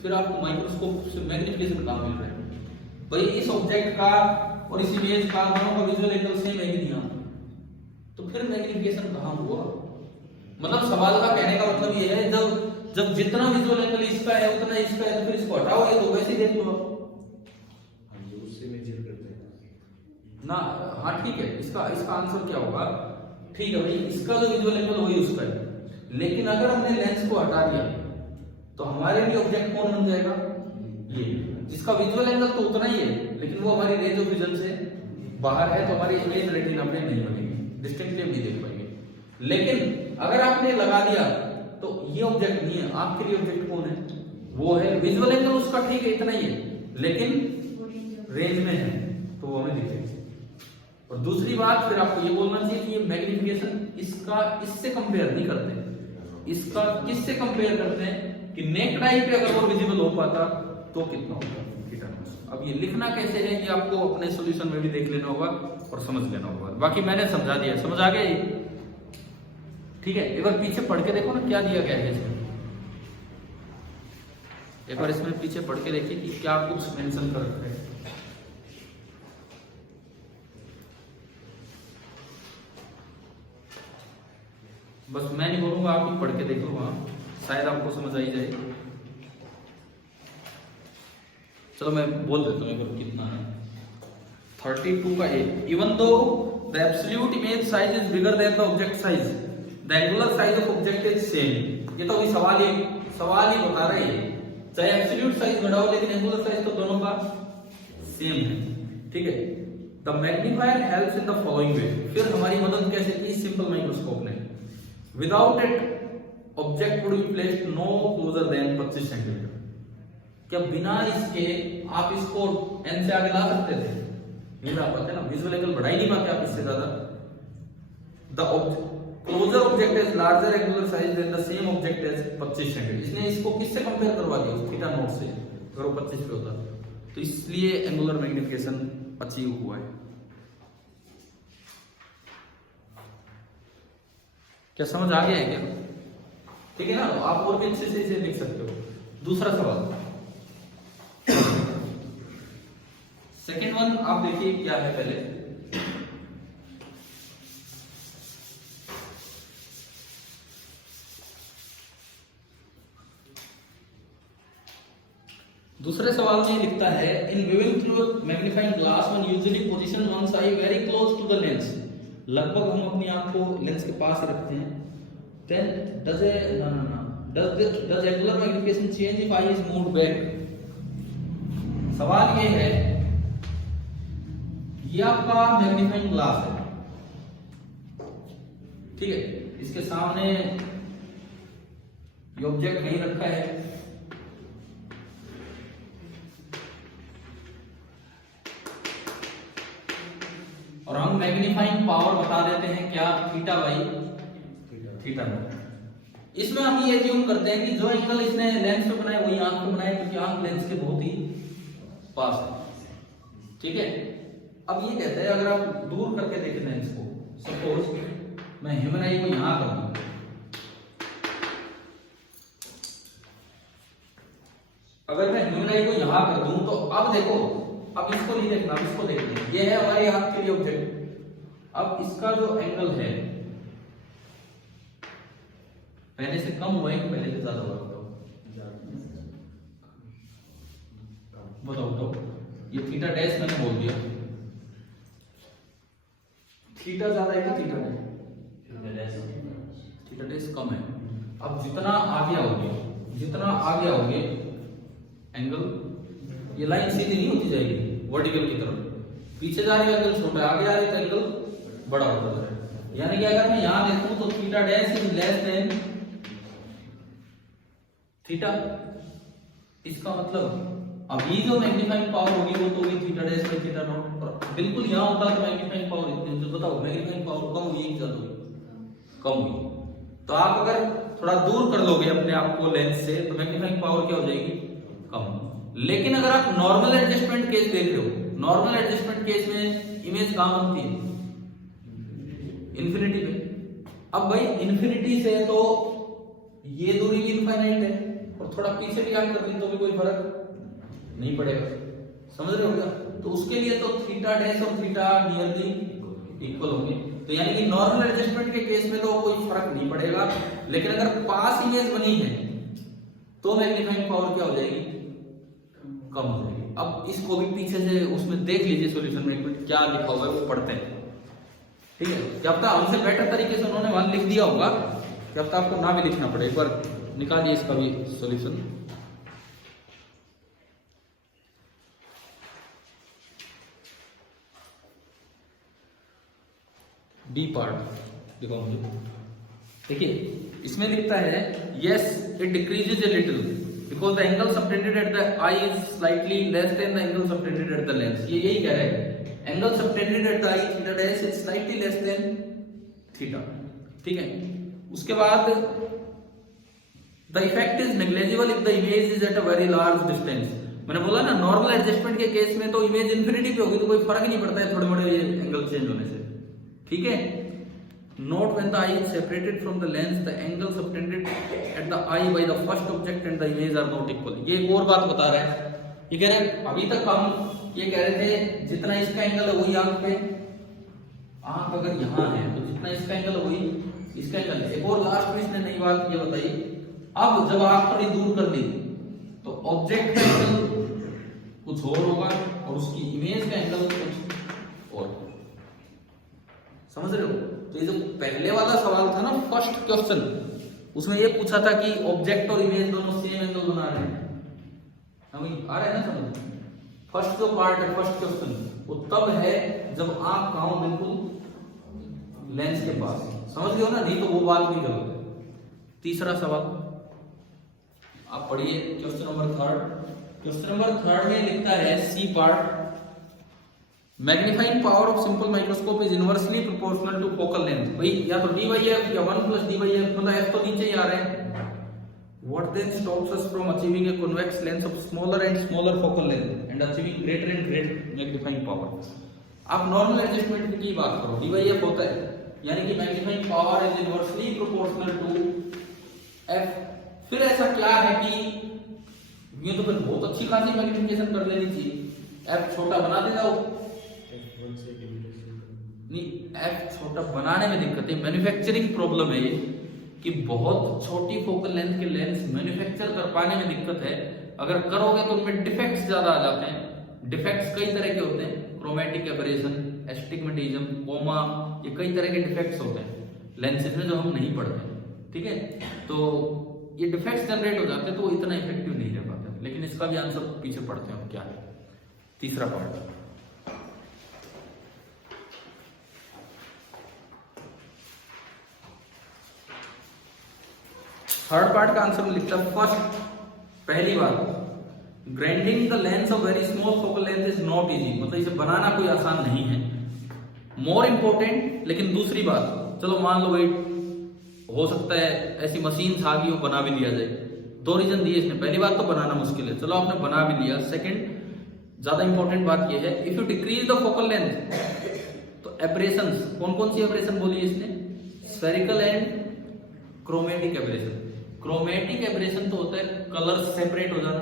फिर आपको माइक्रोस्कोप से मैग्निफिकेशन कहां मिल रहा है? भाई इस ऑब्जेक्ट का और इस इमेज का दोनों का विजुअल एंगल सेम है कि नहीं? तो फिर मैग्निफिकेशन कहां हुआ? मतलब सवाल का कहने का मतलब ये है, जब जितना विजुअल एंगल इसका है उतना इसका है, तो फिर इसको हटाओ, ये तो वैसे ही देख लो आप, उससे मेजर करते हैं ना। हाँ ठीक है, इसका आंसर क्या होगा? ठीक है भाई, इसका जो विजुअल एंगल वही उसका है, लेकिन अगर हमने लेंस को हटा दिया तो हमारे लिए ऑब्जेक्ट कौन बन जाएगा, ये, जिसका विजुअल एंगल तो उतना ही है लेकिन वो हमारी रेंज ऑफ विजन से बाहर है, तो हमारी इमेज रेटिना पे नहीं बनेगी, डिस्टिंक्टली हम नहीं देख पाएंगे। लेकिन अगर आपने लगा दिया तो ये ऑब्जेक्ट नहीं है, आपके लिए ऑब्जेक्ट कौन है, वो है, विजुअल एंगल उसका ठीक है इतना ही है लेकिन रेंज में है तो वो हमें दिखेगा। और दूसरी बात फिर आपको ये बोलना चाहिए कि ये मैग्निफिकेशन इसका इससे कंपेयर नहीं करते, इसका किससे कंपेयर करते हैं कि नेक्ड आई पे अगर वो विजिबल हो पाता तो कितना होगा थीटा नॉट। अब ये लिखना कैसे है ये आपको अपने सॉल्यूशन में भी देख लेना होगा और समझ लेना होगा, बाकी मैंने समझा दिया, समझ आ गया, ठीक है। एक बार पीछे पढ़ के देखो ना क्या दिया गया है इसमें, एक बार इसमें पीछे पढ़ के देखिए कि क्या कुछ मेंशन कर रखा है। बस मैं नहीं बोलूंगा, आप ही पढ़ के देख लो, वहां शायद आपको समझ आई जाए। चलो मैं बोल देता हूँ एक बार कितना है। 32 का ए, even though the absolute image size is bigger than the object size, the angular size of object is same. ये तो अभी सवाल ही बता रहे हैं, चाहे एब्सोल्यूट साइज बढ़ाओ लेकिन एंगुलर साइज तो दोनों का सेम है, ठीक है। The magnifier helps in the following way, फिर हमारी मदद कैसे की सिंपल माइक्रोस्कोप ने, without it object would be placed no closer than 25 centimetre. क्या बिना इसके आप इसको n से आगे ला सकते थे, नहीं ला पाते ना, विजुअल एंगल बढ़ा ही नहीं पाते आप इससे ज्यादा। The closer object is larger angular size than the same object is 25 centimetre. इसने इसको किससे कंपेयर करवा दिया, थीटा नॉट से, अगर वो 25 पे होता तो इसलिए एंगुलर मैग्निफिकेशन अचीव हुआ है। क्या समझ आ गया है क्या, ठीक है ना, आप और भी अच्छे से इसे लिख सकते हो। दूसरा सवाल, सेकेंड वन आप देखिए क्या है। पहले दूसरे सवाल में लिखता है, in viewing through magnifying glass one usually position one's eye very close to the lens, लगभग हम अपनी आंख को लेंस के पास ही रखते हैं। Then does angular magnification change if eye is moved back. सवाल ये है, ये आपका मैग्नीफाइंग ग्लास है, ठीक है, इसके सामने ये ऑब्जेक्ट नहीं रखा है, और हम मैग्नीफाइंग पावर बता देते हैं क्या, थीटा बाई थीटा नॉट। इसमें हम ये ज्यूम करते हैं कि जो एंगल इसने लेंस पे बनाया वही आंख पे बनाया, क्योंकि आंख लेंस के बहुत ही पास है, ठीक है। अब ये कहते हैं अगर आप दूर करके देखें लेंस को, सपोज मैं ह्यूमन आई को यहां कर दूं, अगर मैं ह्यूमन आई को यहां कर दूं तो अब देखो, अब इसको नहीं देखना, अब इसको देखना है, ये है हमारे हाथ के लिए ऑब्जेक्ट। अब इसका जो एंगल है पहले से कम हुआ है कि पहले से ज्यादा हुआ, बताओ तो ये थीटा डैश मैंने बोल दिया, थीटा ज्यादा है कि थीटा डैश, थीटा डैश कम है। अब जितना आगे आओगे एंगल, ये लाइन सीधी नहीं होती जाएगी वर्टिकल की तरफ, पीछे जा रही है एंगल छोटा है, आगे जा रही है तो एंगल बड़ा होता है। यानी कि अगर मैं यहां देखूं तो theta dash is less than theta, इसका मतलब अब ये जो मैग्नीफाइंग पावर होगी वो तो होगी theta dash by theta naught, और बिल्कुल यहां होता तो मैग्नीफाइंग पावर इतनी, तो बताओ मैग्नीफाइंग पावर कम हुई कि ज्यादा हुई, कम हुई। तो आप अगर थोड़ा दूर कर लोगे अपने आप को लेंस से तो मैग्नीफाइंग पावर क्या हो जाएगी, कम। लेकिन अगर आप नॉर्मल एडजस्टमेंट केस देख रहे हो, नॉर्मल एडजस्टमेंट केस में इमेज कहां बनती है, इन्फिनिटी में। अब भाई इन्फिनिटी से तो ये दूरी भी इनफाइनाइट है, और थोड़ा पीछे भी आगे कर दी तो भी कोई फर्क नहीं पड़ेगा, समझ रहे हो? तो उसके लिए तो थीटा डैश और थीटा नियरली इक्वल होंगे, तो यानी कि नॉर्मल एडजस्टमेंट के केस में तो कोई फर्क नहीं पड़ेगा। लेकिन अगर पास इमेज बनी है तो मैग्नीफाइंग पावर क्या हो जाएगी, कम हो जाएगी। अब इसको भी पीछे से उसमें देख लीजिए सॉल्यूशन में एक मिनट क्या लिखा हुआ है वो पढ़ते हैं, ठीक है। क्या पता हमसे बेटर तरीके से उन्होंने वहां लिख दिया होगा, क्या पता आपको ना भी लिखना पड़े, एक बार निकालिए इसका भी सॉल्यूशन। डी पार्ट देखो मुझे, देखिए इसमें लिखता है yes it decreases a little because the angle subtended at the I is slightly less than the angle subtended at the lens. ये यही कह रहा है, angle subtended at the I theta dash is slightly less than theta, ठीक है। उसके बाद the effect is negligible if the image is at a very large distance. मैंने बोला ना नॉर्मल एडजस्टमेंट के केस में तो इमेज इंफिनिटी पे होगी तो कोई फर्क नहीं पड़ता है थोड़े बड़े एंगल चेंज होने से, ठीक है। Note when the eye is separated from the lens, the angle subtended at the eye by the first object and the image are not equal। ये एक और बात बता रहा है, ये कह रहे हैं अभी तक हम ये कह रहे थे जितना इसका एंगल है वही आंख पे, आंख अगर यहाँ है तो जितना इसका एंगल है वही इसका एंगल है। एक और लास्ट में इसने नई बात ये बताई, अब जब आंख थोड़ी दूर कर ली तो ऑब्जेक्ट का एंगल कुछ और होगा और उसकी इमेज का एंगल कुछ और, समझ रहे हो। तो ये जो पहले वाला सवाल था ना फर्स्ट क्वेश्चन, उसमें ये पूछा था कि ऑब्जेक्ट और इमेज दोनों सेम एंगल बना रहे हैं, समझ आ रहा है ना समझ। फर्स्ट जो पार्ट है फर्स्ट क्वेश्चन वो तब है जब आप कहो बिल्कुल लेंस के पास, समझ गए हो ना, नहीं तो वो बात भी गलत है। तीसरा सवाल आप पढ़िए question number third. Question number third में लिखता है C part, magnifying power of simple microscope is inversely proportional to focal length. भाई या तो डी बाई एफ या 1 प्लस डी बाई एफ, मतलब एफ तो नीचे ही आ रहे हैं। What then stops us from achieving a convex lens of smaller and smaller focal length and achieving greater and greater magnifying power. आप नॉर्मल एडजस्टमेंट की बात करो, डी बाई एफ होता है यानी कि magnifying power is inversely proportional to F. फिर ऐसा क्या है कि ये तो फिर बहुत अच्छी खासी मैग्निफिकेशन कर लेनी चाहिए, एफ छोटा बना देना हो नहीं, एफ छोटा बनाने में दिक्कत है, मैन्युफैक्चरिंग प्रॉब्लम है ये कि बहुत छोटी फोकल लेंथ के लेंस मैन्युफैक्चर कर पाने में दिक्कत है। अगर करोगे तो उनमें डिफेक्ट्स ज्यादा आ जाते हैं। डिफेक्ट्स कई तरह के होते हैं, क्रोमेटिक एबरेशन, एस्टिग्मेटिज्म, कोमा, ये कई तरह के डिफेक्ट्स होते हैं लेंसेज में जो हम नहीं पढ़ते, ठीक है। तो ये डिफेक्ट्स जनरेट हो जाते हैं तो वो इतना इफेक्टिव नहीं रह पाते, लेकिन इसका भी आंसर पीछे पढ़ते हैं क्या है। तीसरा पार्ट थर्ड पार्ट का आंसर में लिखता है फर्स्ट, पहली बात grinding the lens of very small focal length is not easy, मतलब इसे बनाना कोई आसान नहीं है। मोर इंपोर्टेंट, लेकिन दूसरी बात, चलो मान लो भाई हो सकता है ऐसी मशीन आ गई हो बना भी लिया जाए, दो रीजन दिए इसने। पहली बात तो बनाना मुश्किल है, चलो आपने बना भी लिया। सेकंड ज्यादा इंपॉर्टेंट बात यह है if you decrease the focal length तो एब्रेशंस, कौन कौन सी एब्रेशन बोली इसने, spherical and chromatic aberration. Chromatic aberration तो होता है कलर सेपरेट हो जाना।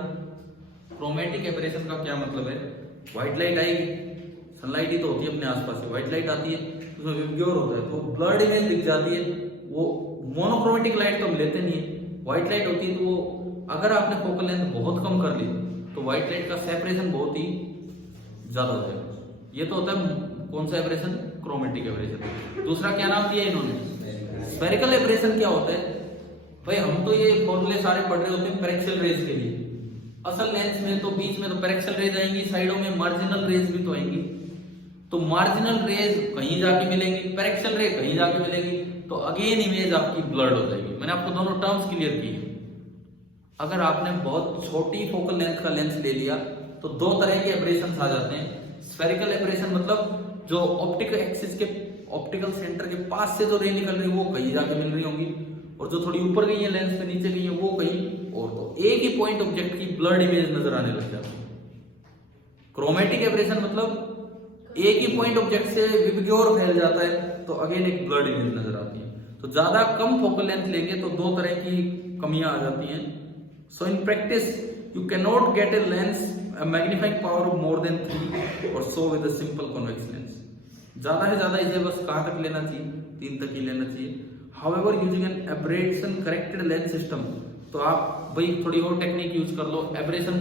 क्रोमेटिक एब्रेशन का क्या मतलब है, व्हाइट लाइट आएगी, सनलाइट ही तो होती है अपने आसपास से, व्हाइट लाइट आती है उसमें विबग्योर होता है तो ब्लर्ड इमेज दिख जाती है। वो मोनोक्रोमेटिक लाइट तो हम लेते नहीं है, व्हाइट लाइट होती है तो वो अगर आपने फोकल लेंथ बहुत कम कर ली तो व्हाइट लाइट का सेपरेशन बहुत ही ज्यादा होता है। ये तो होता है कौन सा एब्रेशन, क्रोमेटिक एब्रेशन। दूसरा क्या नाम दिया इन्होंने, स्फेरिकल एब्रेशन। क्या होता है भाई, हम तो ये फॉर्मूले सारे पढ़ रहे होते हैं पैरेक्सियल रेज के लिए, असल लेंस में तो बीच में तो पैरेक्सियल रेज आएंगी, साइडों में मार्जिनल रेज भी तो आएंगी। तो मार्जिनल रेज कहीं जाके मिलेंगी, पैरेक्सियल रे कहीं जाके मिलेगी, तो अगेन इमेज आपकी ब्लर्ड हो जाएगी। मैंने आपको दोनों टर्म्स क्लियर की है। अगर आपने बहुत छोटी फोकल लेंथ का लेंस ले लिया तो दो तरह के एब्रेशन आ जाते हैं। स्फेरिकल एब्रेशन मतलब जो ऑप्टिकल एक्सिस के ऑप्टिकल सेंटर के पास से जो रे निकल रही है वो कहीं जाके मिल रही होंगी, और जो थोड़ी ऊपर गई है लेंस से नीचे गई है वो कहीं और, तो एक ही पॉइंट ऑब्जेक्ट की ब्लर्ड इमेज नजर आने लग जाती है। क्रोमेटिक एब्रेशन मतलब एक ही पॉइंट ऑब्जेक्ट से विबग्योर फैल जाता है तो अगेन एक ब्लर्ड इमेज नजर आती है। तो ज्यादा कम फोकल लेंथ लेंगे तो दो तरह की कमियां आ जाती हैं। So in practice you can not get a lens magnifying power of more than 3 or so with a simple convex lens. ज्यादा से ज्यादा इसे बस कहां तक लेना चाहिए, 3 तक ही लेना चाहिए। However using an aberration corrected lens system, तो आप भाई थोड़ी और टेक्निक यूज कर लो, एब्रेशन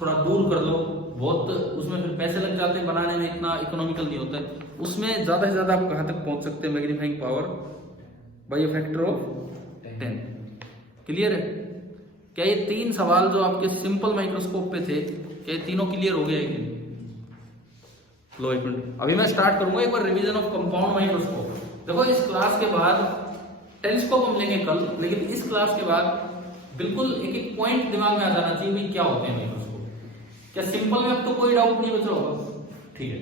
थोड़ा दूर कर लो, बहुत उसमें फिर पैसे लग जाते हैं बनाने में, इतना इकोनॉमिकल नहीं होता है। उसमें ज्यादा से ज्यादा आप कहां तक पहुंच सकते हैं magnifying power, by a factor of 10। Clear है? क्या ये 3 सवाल जो आपके सिंपल माइक्रोस्कोप पे थे, क्या ये तीनों क्लियर हो गया है कि नहीं? लो एक मिनट, अभी मैं स्टार्ट करूंगा एक बार रिवीजन ऑफ कंपाउंड माइक्रोस्कोप। देखो इस क्लास के बाद टेलीस्कोप हम लेंगे कल, लेकिन इस क्लास के बाद बिल्कुल एक एक पॉइंट दिमाग में आ जाना चाहिए भाई क्या होते हैं माइक्रोस्कोप। क्या सिंपल में अब तो कोई डाउट नहीं बच रहा होगा, ठीक है?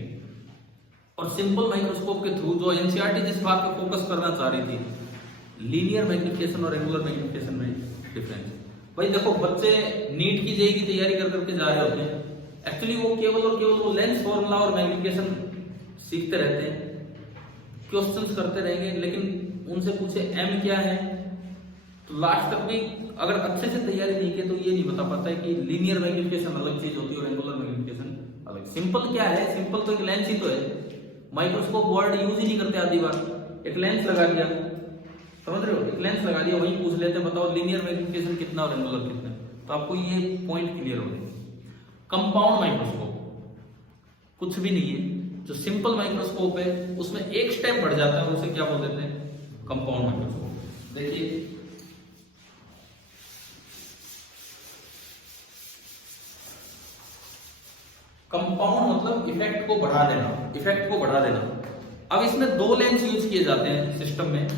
और सिंपल माइक्रोस्कोप के थ्रू जो एनसीईआरटी जिस बात पे फोकस करना चाह रही थी, लीनियर मैग्निफिकेशन और रेगुलर मैग्निफिकेशन में डिफरेंस। भाई देखो बच्चे नीट की जेईई की तैयारी कर करके जा रहे होते हैं, एक्चुअली वो केवल और केवल वो लेंस फॉर्मूला और मैग्निफिकेशन सीखते रहते हैं, क्वेश्चंस करते रहेंगे, लेकिन उनसे पूछे एम क्या है तो लास्ट तक भी अगर अच्छे से तैयारी नहीं की तो ये नहीं बता पाता है कि लीनियर मैग्निफिकेशन अलग चीज होती है और एंगुलर मैग्निफिकेशन अलग। सिंपल क्या है? सिंपल तो एक लेंस ही तो है। माइक्रोस्कोप वर्ड यूज ही नहीं करते आधी बार, एक लेंस लगा दिया, समझ रहे हो? एक लेंस लगा दिया, वही पूछ लेते बताओ लीनियर मैग्निफिकेशन कितना और एंगुलर कितना, तो आपको ये पॉइंट क्लियर हो गए। कंपाउंड माइक्रोस्कोप कुछ भी नहीं है, जो सिंपल माइक्रोस्कोप है उसमें एक स्टेप बढ़ जाता है, उसे क्या बोल देते हैं? Compound microscope. देखिए कंपाउंड मतलब इफेक्ट को बढ़ा देना, इफेक्ट को बढ़ा देना। अब इसमें 2 लेंस यूज किए जाते हैं सिस्टम में।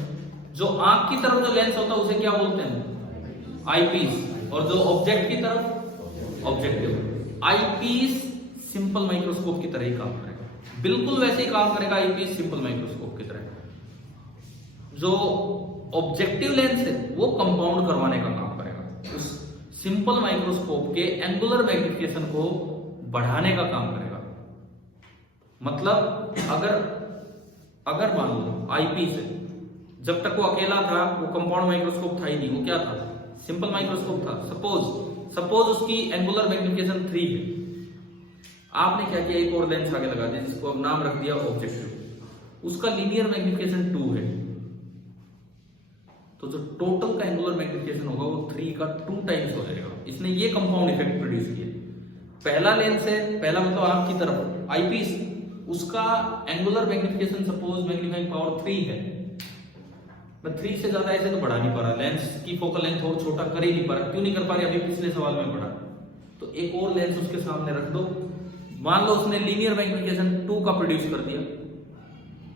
जो आंख की तरफ जो लेंस होता है उसे क्या बोलते हैं? आईपीस, और जो ऑब्जेक्ट की तरफ ऑब्जेक्टिव। आईपीस सिंपल माइक्रोस्कोप की तरह ही काम करेगा, बिल्कुल वैसे ही काम करेगा आईपीस सिंपल माइक्रोस्कोप की तरह। जो ऑब्जेक्टिव लेंस है वो कंपाउंड करवाने का काम करेगा, उस सिंपल माइक्रोस्कोप के एंगुलर मैग्निफिकेशन को बढ़ाने का काम करेगा। मतलब अगर मान लो आईपीस है, जब तक वो अकेला था वो कंपाउंड माइक्रोस्कोप था ही नहीं, वो क्या था? सिंपल माइक्रोस्कोप था। सपोज उसकी एंगुलर मैग्निफिकेशन 3 है, आपने क्या किया? एक और लेंस आगे लगा दिया जिसको नाम रख दिया ऑब्जेक्टिव, उसका लीनियर मैग्निफिकेशन 2 है, तो जो टोटल का एंगुलर मैग्निफिकेशन होगा वो 3 का 2 टाइम्स हो जाएगा। इसने ये कंपाउंड इफेक्ट प्रोड्यूस किया। पहला लेंस है, पहला मतलब आंख की तरफ आईपीस, उसका angular magnification suppose magnifying power 3 है, मैं 3 से ज्यादा ऐसे तो बढ़ा नहीं पा रहा, लेंस की फोकल लेंथ और छोटा कर ही नहीं पा रहा। क्यों नहीं कर पा रही? अभी पिछले सवाल में पढ़ा। तो एक और लेंस उसके सामने रख दो, मान लो उसने लीनियर मैग्निफिकेशन 2 का प्रोड्यूस कर दिया,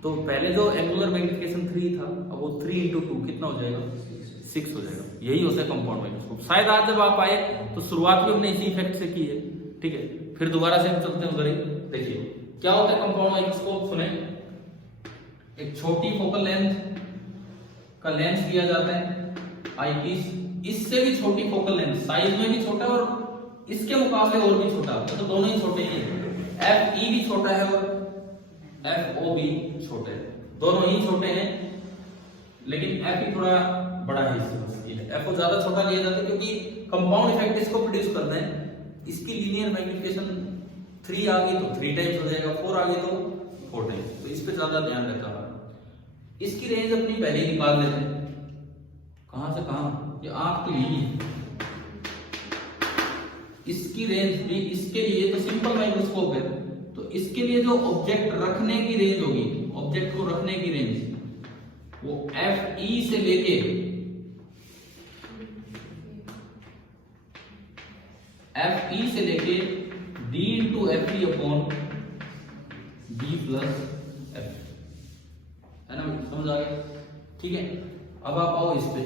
तो पहले जो एंगुलर मैग्निफिकेशन 3 था, अब वो 3 into 2 कितना हो जाएगा? 6 हो जाएगा। यही होता है कंपाउंड माइक्रोस्कोप। शायद आज जब आप आए तो शुरुआत भी हमने इसी इफेक्ट से की है, ठीक है? फिर दोबारा से हम चलते हैं उधर ही। देखिए क्या होता है कंपाउंड माइक्रोस्कोप। सुने, एक छोटी फोकल लेंथ का लेंस दिया जाता है आईपीस, इससे भी छोटी फोकल लेंथ, साइज में भी छोटा और इसके मुकाबले और भी छोटा, तो दोनों ही छोटे ही है। एफ ई भी छोटा है और एफ ओ भी छोटे है, दोनों ही छोटे हैं, लेकिन एफ ही थोड़ा बड़ा है इससे। एफ ओ ज्यादा छोटा लिया जाता है क्योंकि कंपाउंड इफेक्ट इसको प्रोड्यूस करना है। इसकी लीनियर मैग्निफिकेशन 3 आ गई तो 3 टाइम्स हो जाएगा, 4 आ गई तो 4 टाइम्स, तो इस पे ज्यादा ध्यान रहता है। इसकी रेंज अपनी पहले ही निकाल लेते हैं, कहां से कहां? ये आंख तो यही है, इसकी रेंज भी इसके लिए तो सिंपल माइक्रोस्कोप है, तो इसके लिए जो ऑब्जेक्ट रखने की रेंज होगी, ऑब्जेक्ट को रखने की रेंज वो एफ ई से लेके D into F E upon D plus F, है ना? समझ आ गया? ठीक है। अब आप आओ इस पे,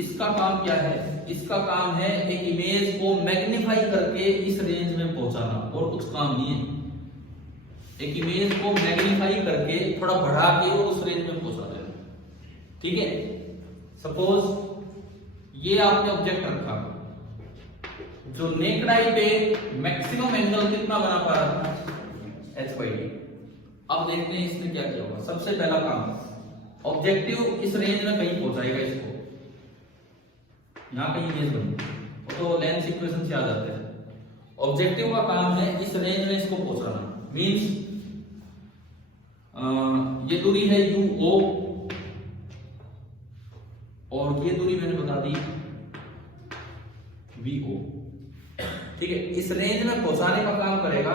इसका काम क्या है? इसका काम है एक इमेज को मैग्नीफाई करके इस रेंज में पहुंचाना, और कुछ काम नहीं है। एक इमेज को मैग्नीफाई करके थोड़ा बढ़ा के और उस रेंज में पहुंचा देना, ठीक है? सपोज ये आपने ऑब्जेक्ट रखा, जो नेक्ड आई पे मैक्सिमम एंगल कितना बना पा रहा था? h/d। अब देखते हैं इसमें क्या किया होगा। सबसे पहला काम, ऑब्जेक्टिव इस रेंज में कहीं पहुंचाएगा इसको, यहां कहीं इमेज बनी तो लेंस इक्वेशन से आ जाते हैं। ऑब्जेक्टिव का काम है इस रेंज में इसको पहुंचाना, मींस ये दूरी है UO और ये दूरी मैंने बता दी VO, ठीक है? इस रेंज में पहुंचाने का काम करेगा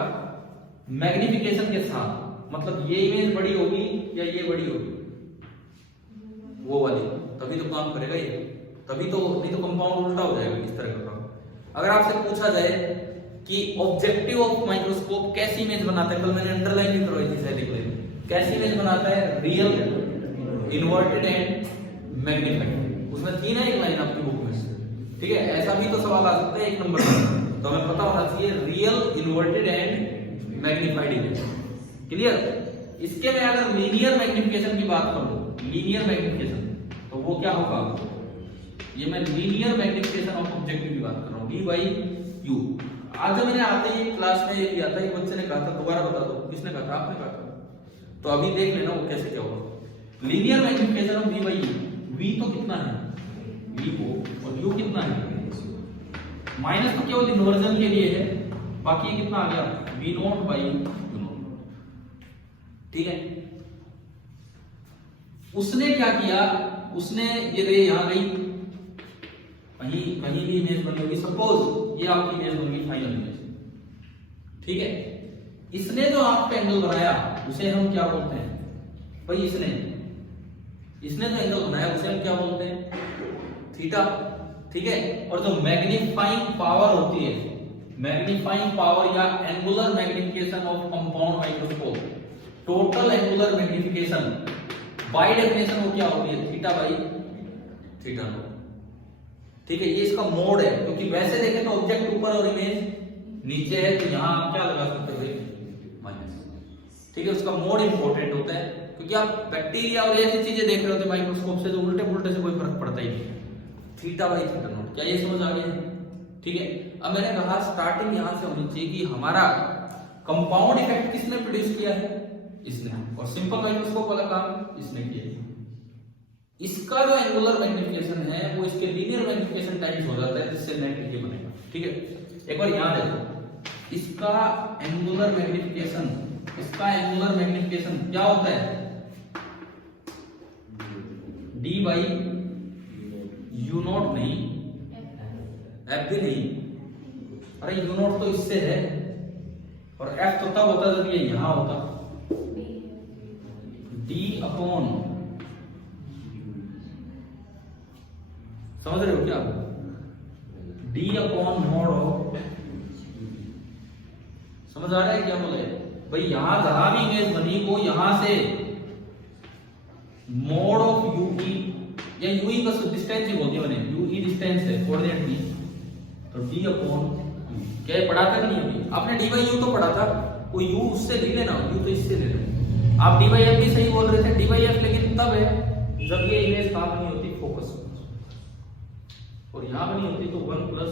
मैग्निफिकेशन के साथ। मतलब ये इमेज बड़ी होगी या ये बड़ी होगी, वो वाली, तभी तो काम करेगा ये, तभी तो, नहीं तो कंपाउंड उल्टा हो जाएगा इस तरह का। अगर आपसे पूछा जाए कि ऑब्जेक्टिव ऑफ माइक्रोस्कोप कैसी इमेज बनाता है, कल मैंने अंडरलाइन भी करवाई थी शायद, कैसी इमेज बनाता है, रियल, इन्वर्टेड एंड मैग्नीफाइड। उसमें थी ना एक लाइन आपकी बुक में, ठीक है। ऐसा भी तो सवाल आ सकता है 1 नंबर का, तो हमें पता होना चाहिए real, inverted and magnified image. Clear. इसके में अगर लीनियर मैग्निफिकेशन की बात करूं, लीनियर मैग्निफिकेशन, तो वो क्या होगा, ये मैं लीनियर मैग्निफिकेशन ऑफ ऑब्जेक्टिव की बात कर रहा हूं, d बाई u। आज मैंने आते ही क्लास में ये किया था, एक बच्चे ने कहा था, दोबारा बता दो किसने कहा था, आपने कहा था, तो अभी देख लेना वो कैसे क्या होगा। Linear magnification of v by u, v तो कितना है, v को, और u कितना है, माइनस तो केवल इन्वर्जन के लिए है, बाकी कितना आ गया, v not by u not, ठीक है। उसने क्या किया, उसने ये रे यहां गई, कहीं कहीं भी इमेज बनी होगी, सपोज ये आपकी इमेज बन गई फाइनल इमेज, ठीक है। इसने जो आपका एंगल बनाया उसे हम क्या बोलते हैं भाई, इसने जो एंगल बनाया उसे हम क्या बोलते हैं, थीटा, ठीक है। और जो मैग्नीफाइंग पावर होती है, मैग्नीफाइंग पावर या angular magnification of compound microscope, total angular magnification by definition वो क्या होती है, थीटा बाई थीटा नॉट, ठीक है। ये इसका मोड है, क्योंकि वैसे देखें तो ऑब्जेक्ट ऊपर और इमेज नीचे है, तो यहां आप क्या लगा सकते हो, माइनस, ठीक है। उसका मोड इंपॉर्टेंट होता है, क्योंकि आप बैक्टीरिया और ऐसी चीजें देख रहे होते हैं माइक्रोस्कोप से, तो उल्टे पुल्टे से कोई फर्क पड़ता ही नहीं। थीटा बाई थीटा नॉट, क्या ये समझ आ गया, ठीक है। अब मैंने कहा स्टार्टिंग यहां से होनी चाहिए कि हमारा कंपाउंड इफेक्ट किसने प्रोड्यूस किया है, इसने, और सिंपल माइक्रोस्कोप वाला काम इसने किया है। इसका जो एंगुलर मैग्निफिकेशन है वो इसके लीनियर मैग्निफिकेशन टाइम्स हो जाता है, जिससे नेट ये बनेगा, ठीक है। एक बार याद है, इसका एंगुलर मैग्निफिकेशन, इसका एंगुलर मैग्निफिकेशन क्या होता है, d बाई u नॉट, नहीं f भी नहीं, अरे u नॉट तो इससे है, और f तो तब होता जब ये यहां होता, d अपॉन, समझ रहे हो क्या, d अपॉन मॉड ऑफ, समझ आ रहा है क्या बोले भाई, यहां जहां भी इमेज बनी को यहां से मॉड ऑफ ue, या ue बस डिस्टेंस ही बोलती है मैंने, ue डिस्टेंस है, कोऑर्डिनेट नहीं, तो d अपॉन, क्या पढ़ा था नहीं अभी आपने, d बाई u तो पढ़ा था, वो u उससे ले लेना, u तो इससे ले लेना। आप d बाई f भी सही बोल रहे थे, d बाई f लेकिन तब है जब ये इमेज कहां बनी होती, फोकस, और यहां बनी होती तो 1 प्लस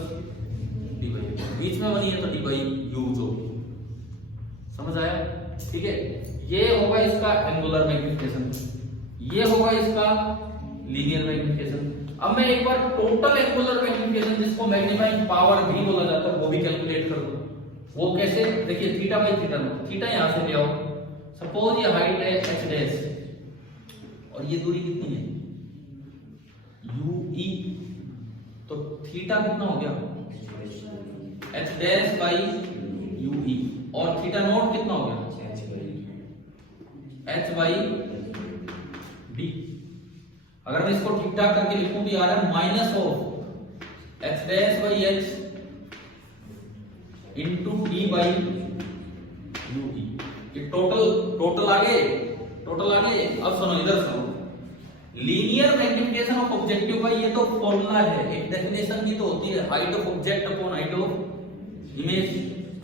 d बाई f, बीच में बनी है तो d बाई u, जो समझ आया, ठीक है। ये होगा इसका एंगुलर मैग्निफिकेशन, ये होगा इसका लीनियर मैग्निफिकेशन। अब मैं एक बार टोटल एंगुलर मैग्निफिकेशन, जिसको मैग्नीफाइंग पावर भी बोला जाता है, वो भी कैलकुलेट कर दूं। वो कैसे, देखिए theta by theta naught, theta यहां से ले आओ, सपोज ये हाइट है h डैश और ये दूरी कितनी है ue, तो थीटा कितना हो गया h डैश बाई ue, और थीटा नॉट कितना हो गया h बाई d। अगर मैं इसको ठीक ठाक करके लिखूं तो आ रहा है minus of h dash by h into d by ue। ये टोटल आ गए। अब सुनो, इधर सुनो, लीनियर मैग्निफिकेशन ऑफ ऑब्जेक्टिव का ये तो फॉर्मूला है, एक डेफिनेशन भी तो होती है, height of object upon height of image.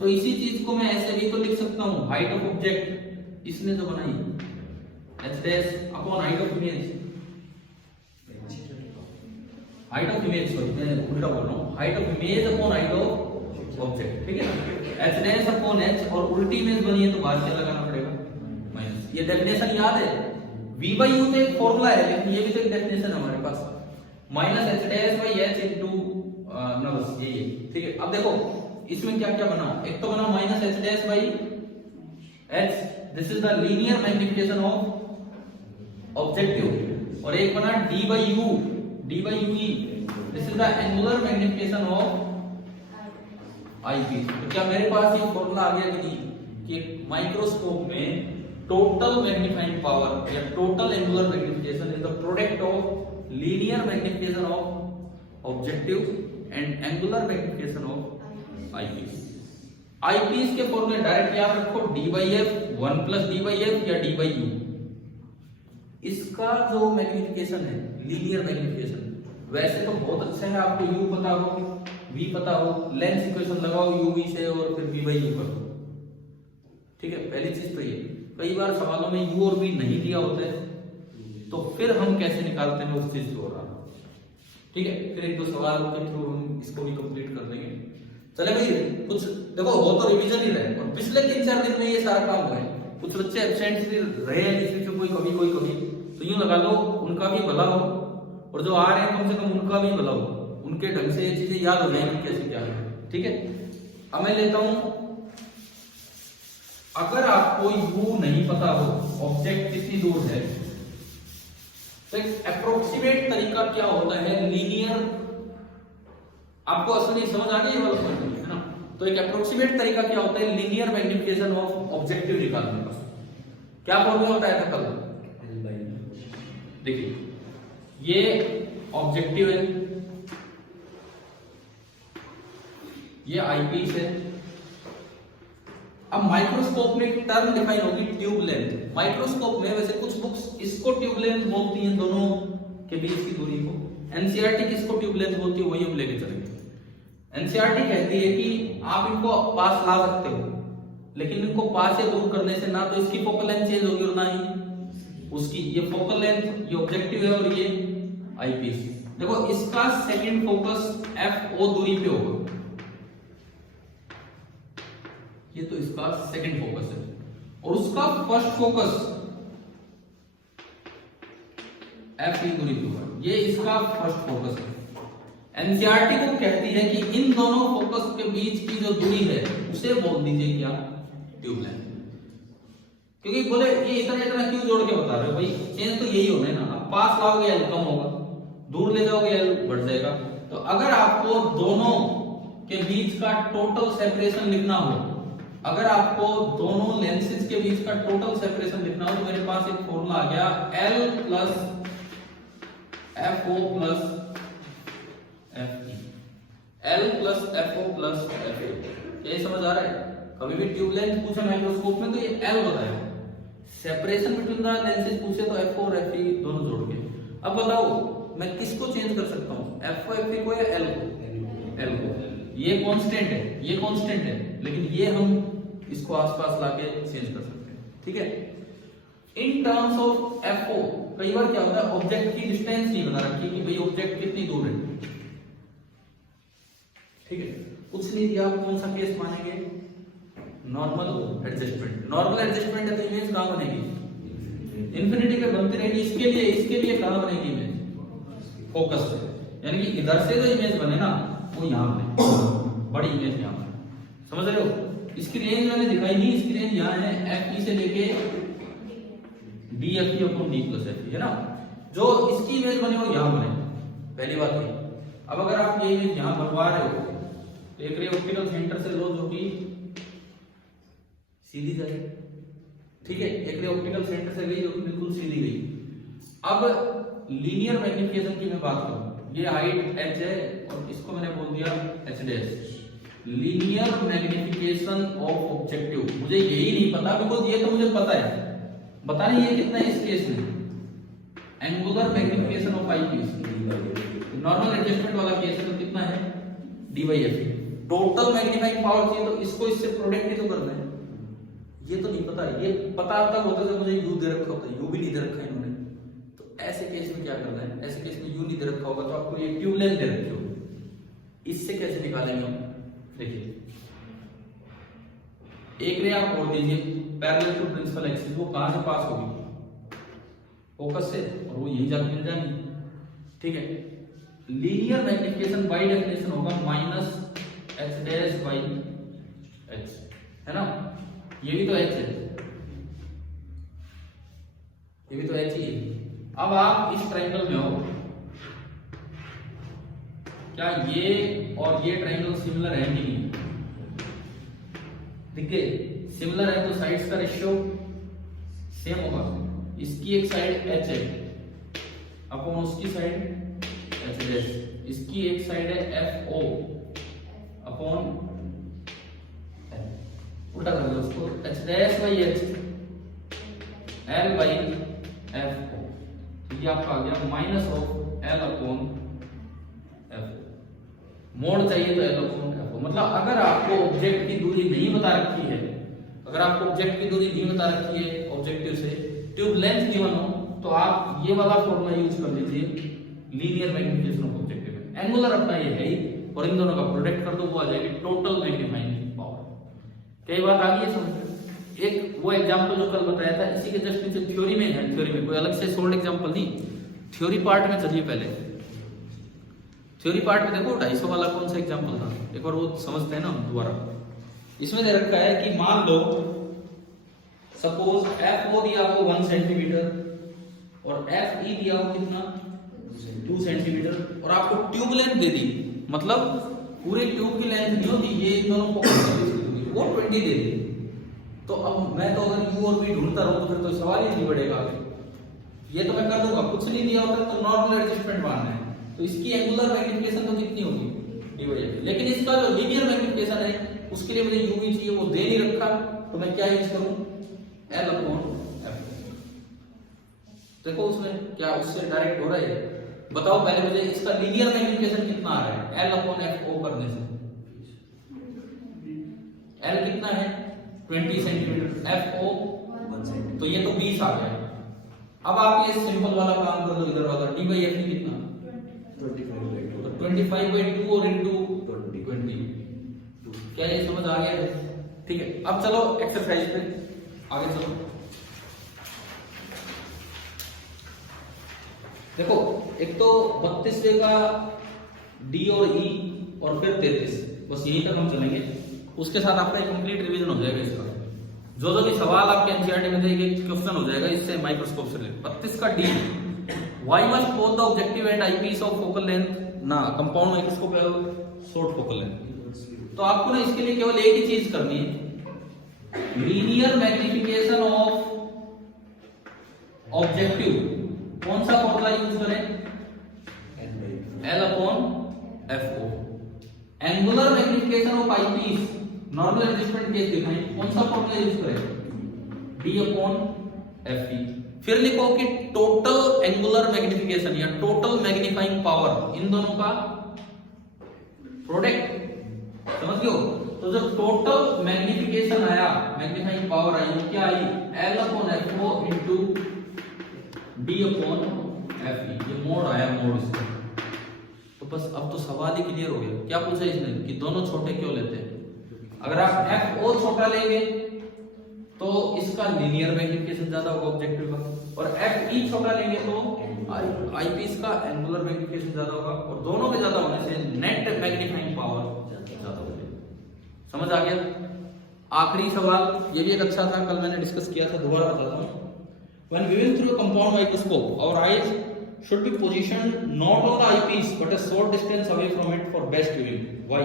तो इसी चीज को मैं ऐसे भी तो लिख सकता हूं, हाइट ऑफ ऑब्जेक्ट इसने जो बनाई h dash upon height of image, height of image, sorry मैं उल्टा बोल रहा हूं, height of image upon height of object, ठीक है ना, h डैश अपॉन h, और उल्टी इमेज बनी है तो बाद क्या लगाना पड़ेगा, माइनस। ये डेफिनेशन याद है, v by u तो एक फॉर्मूला है, लेकिन ये भी तो एक डेफिनेशन है हमारे पास, minus h dash by h into ना, बस ये, ठीक है। अब देखो इसमें क्या क्या बना, एक तो बना minus h dash by h, this is the linear magnification of objective, और एक बना d by u, this is the angular magnification of eyepiece. तो क्या मेरे पास ये फॉर्मूला आ गया कि नहीं, कि माइक्रोस्कोप में टोटल मैग्नीफाइंग पावर या total angular magnification is the product of linear magnification of objective and angular magnification of eyepiece. Eyepiece के फॉर्मूले डायरेक्ट याद रखो, D by F 1 plus D by F या डी बाई यू। इसका जो magnification है linear magnification, वैसे तो बहुत अच्छा है, आपको यू पता हो, वी पता हो, लेंस इक्वेशन लगाओ यू वी से और फिर वी बाई यू कर दो। ठीक है, पहली चीज तो ये। कई बार सवालों में यू और वी नहीं दिया होता है, तो फिर हम कैसे निकालते हैं उस चीज को। ठीक है, फिर एक दो सवाल के थ्रू हम इसको भी कंप्लीट कर देंगे। चले भाई, कुछ देखो हो तो रिवीजन ही रहे, और पिछले 3-4 दिन में ये सारा काम हुआ है। कुछ बच्चे एब्सेंट भी रहे हैं, किसी को कोई कभी, तो यूं लगा लो उनका भी भला हो, और जो आ रहे हैं कम से कम उनका भी भला हो, उनके ढंग से ये चीजें याद हो जाएंगी कैसे क्या है। ठीक है, अब मैं लेता हूं, अगर आपको यू नहीं पता हो ऑब्जेक्ट कितनी दूर है, तो एक अप्रोक्सीमेट तरीका क्या होता है लीनियर, आपको असल में समझ आ गई वाला पॉइंट है ना। तो एक अप्रोक्सीमेट तरीका क्या होता है लीनियर मैग्निफिकेशन ऑफ ऑब्जेक्टिव निकालने का। क्या फॉर्मूला होता है कल? देखिए, ये ऑब्जेक्टिव है, ये आईपीस है। अब माइक्रोस्कोप में टर्म डिफाइन होगी ट्यूब लेंथ। माइक्रोस्कोप में वैसे कुछ बुक्स इसको ट्यूब लेंथ बोलती हैं, दोनों के बीच की दूरी को। एनसीईआरटी किसको ट्यूब लेंथ बोलती है, वही हम लेके चलेंगे। एनसीईआरटी कहती है कि आप इनको पास ला सकते हो, लेकिन इनको पास से दूर करने से ना तो इसकी फोकल लेंथ चेंज होगी और ना ही उसकी। ये फोकल लेंथ, ये ऑब्जेक्टिव है और ये आईपीस। देखो, इसका सेकंड फोकस एफओ दूरी पे होगा, ये तो इसका सेकंड फोकस है, और उसका फर्स्ट फोकस एफ की दूरी पे होगा, ये इसका फर्स्ट फोकस है। एनसीईआरटी को कहती है कि इन दोनों फोकस के बीच की जो दूरी है उसे बोल दीजिए क्या, ट्यूब लेंथ। क्योंकि बोले ये इतना क्यों जोड़ के बता रहे हो भाई, चेंज तो यही होना है ना। अब पास लाओगे एल कम होगा, दूर ले जाओगे एल बढ़ जाएगा। तो अगर आपको दोनों के बीच का टोटल सेपरेशन लिखना हो, अगर आपको दोनों लेंसेज के बीच का टोटल सेपरेशन लिखना हो, तो मेरे पास एक फॉर्मूला आ गया, L plus FO plus FE। L plus FO plus FE। क्या समझ आ रहा है? कभी भी ट्यूब लेंथ पूछे माइक्रोस्कोप में तो ये L बताएगा, सेपरेशन बिटवीन द लेंसेज पूछे तो FO और FE दोनों जोड़ के। अब बताओ मैं किसको चेंज कर सकता हूँ, FO FE को या L को? L को। ये कांस्टेंट है, ये कांस्टेंट है, लेकिन ये हम इसको आसपास लाके चेंज कर सकते हैं। ठीक है, इन टर्म्स ऑफ FO कई बार क्या होता है, ऑब्जेक्ट की डिस्टेंस नहीं बता रखी कि भाई ऑब्जेक्ट कितनी दूर है। ठीक है, कुछ नहीं दिया, आप कौन सा केस मानेंगे, नॉर्मल एडजस्टमेंट। नॉर्मल एडजस्टमेंट है तो इमेज कहां बनेगी, इंफिनिटी पे बनती रहेगी। इसके लिए कहां बनेगी इमेज, फोकस से, यानी कि इधर से जो इमेज बने ना वो यहां बने, बड़ी इमेज यहां बने। समझ रहे हो? इसकी रेंज मैंने दिखाई नहीं, इसकी रेंज यहाँ है, एफ ई से लेके D F E upon D plus F ई, है ना। जो इसकी इमेज बने वो यहाँ बने, पहली बात ये। अब अगर आप ये इमेज यहाँ बनवा रहे हो, तो एक रे ऑप्टिकल सेंटर से लो जो कि सीधी जाए। ठीक है, एक रे ऑप्टिकल सेंटर से गई जो कि बिल्कुल सीधी गई। अब लीनियर मैग्निफिकेशन की मैं बात करूं, ये हाइट h है और इसको मैंने बोल दिया h dash. Linear magnification of objective, मुझे यही नहीं पता, बिकॉज ये तो मुझे पता है, बता नहीं ये कितना है इस केस में। Angular magnification of eyepiece, normal adjustment वाला केस है तो कितना है, D by F. Total magnifying power चाहिए तो इसको इससे प्रोडक्ट ही तो करना है, ये तो नहीं पता। ये पता तब होता है मुझे यू दे रखा होता है, यू भी नहीं दे रखा है इन्होंने। तो ऐसे केस में क्या करना है, ऐसे केस में यू नहीं दे रखा होगा तो आपको ये ट्यूब लेंथ दे रखी होगी, इससे कैसे निकालेंगे हम। देखिए, एक रे आप और दीजिए पैरेलल टू प्रिंसिपल एक्सिस, वो कहां से पास होगी, फोकस से, और वो यही जाके मिल जाएगी। ठीक है, लीनियर मैग्निफिकेशन बाय डेफिनेशन होगा minus h dash by h, है ना। ये भी तो h है, ये भी तो h ही है। अब आप इस ट्रायंगल में हो, क्या ये और ये ट्रायंगल सिमिलर है कि नहीं? देखिए, सिमिलर है तो साइड्स का रेशियो सेम होगा। इसकी एक साइड h है अपॉन उसकी साइड h डैश, इसकी एक साइड है एफ ओ अपॉन, उल्टा कर दो उसको, H dash by H L by F O, ये आपका आ गया minus of L upon F O. Mod चाहिए तो एल अपॉन एफ ओ। मतलब अगर आपको ऑब्जेक्ट की दूरी नहीं बता रखी है, अगर आपको ऑब्जेक्ट की दूरी नहीं बता रखी है ऑब्जेक्टिव से, ट्यूब लेंथ गिवन हो, तो आप ये वाला फॉर्मूला यूज कर लीजिए, लीनियर मैग्निफिकेशन ऑफ ऑब्जेक्टिव में। एंगुलर अपना ये है ही, और इन दोनों का प्रोडक्ट कर दो, वो आ जाएगी टोटल मैग्नीफाइंग पावर। कई बात आ गई है समझ। एक वो एग्जांपल जो कल बताया था, इसी के जस्ट नीचे थ्योरी में है, थ्योरी में कोई अलग से सोल्ड एग्जांपल नहीं, थ्योरी पार्ट में चलिए पहले। थ्योरी पार्ट में देखो 250 वाला कौन सा एग्जांपल था, एक बार वो समझते हैं ना दोबारा। इसमें दे रखा है कि मान लो सपोज एफ ओ दिया आपको 1 सेंटीमीटर और एफ ई दिया हो कितना 2 सेंटीमीटर, और आपको ट्यूब लेंथ दे दी, मतलब पूरे ट्यूब की लेंथ नहीं होती, ये इन दोनों को वो 20 दे दी। तो अब मैं तो अगर यू और बी ढूंढता रहूं तो फिर तो सवाल ही नहीं बढ़ेगा। ये तो मैं कर दूंगा, कुछ नहीं दिया होता तो नॉर्मल एडजस्टमेंट मानना है, तो इसकी एंगुलर मैग्निफिकेशन तो कितनी होगी डी बाई एफ। लेकिन इसका जो लीनियर मैग्निफिकेशन है उसके लिए मुझे यू भी चाहिए, वो दे नहीं रखा, तो मैं क्या यूज करूं, एल अपॉन एफ। देखो उसमें क्या उससे डायरेक्ट हो रहा है, बताओ पहले मुझे इसका लीनियर मैग्निफिकेशन कितना आ रहा है, एल अपॉन एफ ओ करने से। एल कितना है 20 सेंटीमीटर, एफ ओ 1 सेंटीमीटर, तो ये तो 20 आ गया। अब आप ये सिंपल वाला काम कर दो, इधर वाला डी बाई एफ कितना 25/2 और इनटू 20। क्या ये समझ आ गया? ठीक है, अब चलो एक्सरसाइज पे आगे चलो। देखो एक तो 32वें का डी और ई और फिर 33, बस यहीं तक हम चलेंगे, उसके साथ आपका एक कंप्लीट रिवीजन हो जाएगा इसका। जो जो भी सवाल आपके एनसीईआरटी में देंगे क्वेश्चन हो जाएगा इससे माइक्रोस्कोप से रिलेटेड। 32 का D, why must both the objective and eyepiece of focal length ना कंपाउंड माइक्रोस्कोप है शॉर्ट फोकल लेंथ। तो आपको ना इसके लिए केवल एक ही चीज करनी है, लीनियर मैग्निफिकेशन ऑफ ऑब्जेक्टिव। कौन सा फॉर्मूला यूज करें, L upon F O. Angular magnification of eyepiece normal adjustment case दिखाएं, कौन सा फॉर्मूला यूज करें, डी अपॉन एफ ई। फिर लिखो कि टोटल एंगुलर मैग्निफिकेशन या टोटल मैग्नीफाइंग पावर, इन दोनों का प्रोडक्ट, समझ लो। तो जो टोटल मैग्निफिकेशन आया, मैग्नीफाइंग पावर आई, वो क्या आई, L upon F O into D upon F E. ये मोड आया, मोड इसका। तो बस अब तो सवाल ही क्लियर हो गया। क्या पूछा इसने कि दोनों छोटे क्यों लेते हैं। अगर आप एफ ओ छोटा लेंगे तो इसका लीनियर मैग्निफिकेशन ज्यादा होगा ऑब्जेक्टिव का, और एफ ई छोटा लेंगे तो आईपीस का एंगुलर मैग्निफिकेशन ज्यादा होगा, और दोनों के ज्यादा होने से नेट मैग्नीफाइंग पावर ज्यादा होगी। समझ आ गया। आखिरी सवाल ये भी एक अच्छा था, कल मैंने डिस्कस किया था, दोबारा बताता हूं। When viewing through a compound microscope, our eyes should be positioned not on the eyepiece but a short distance away from it for best viewing. Why?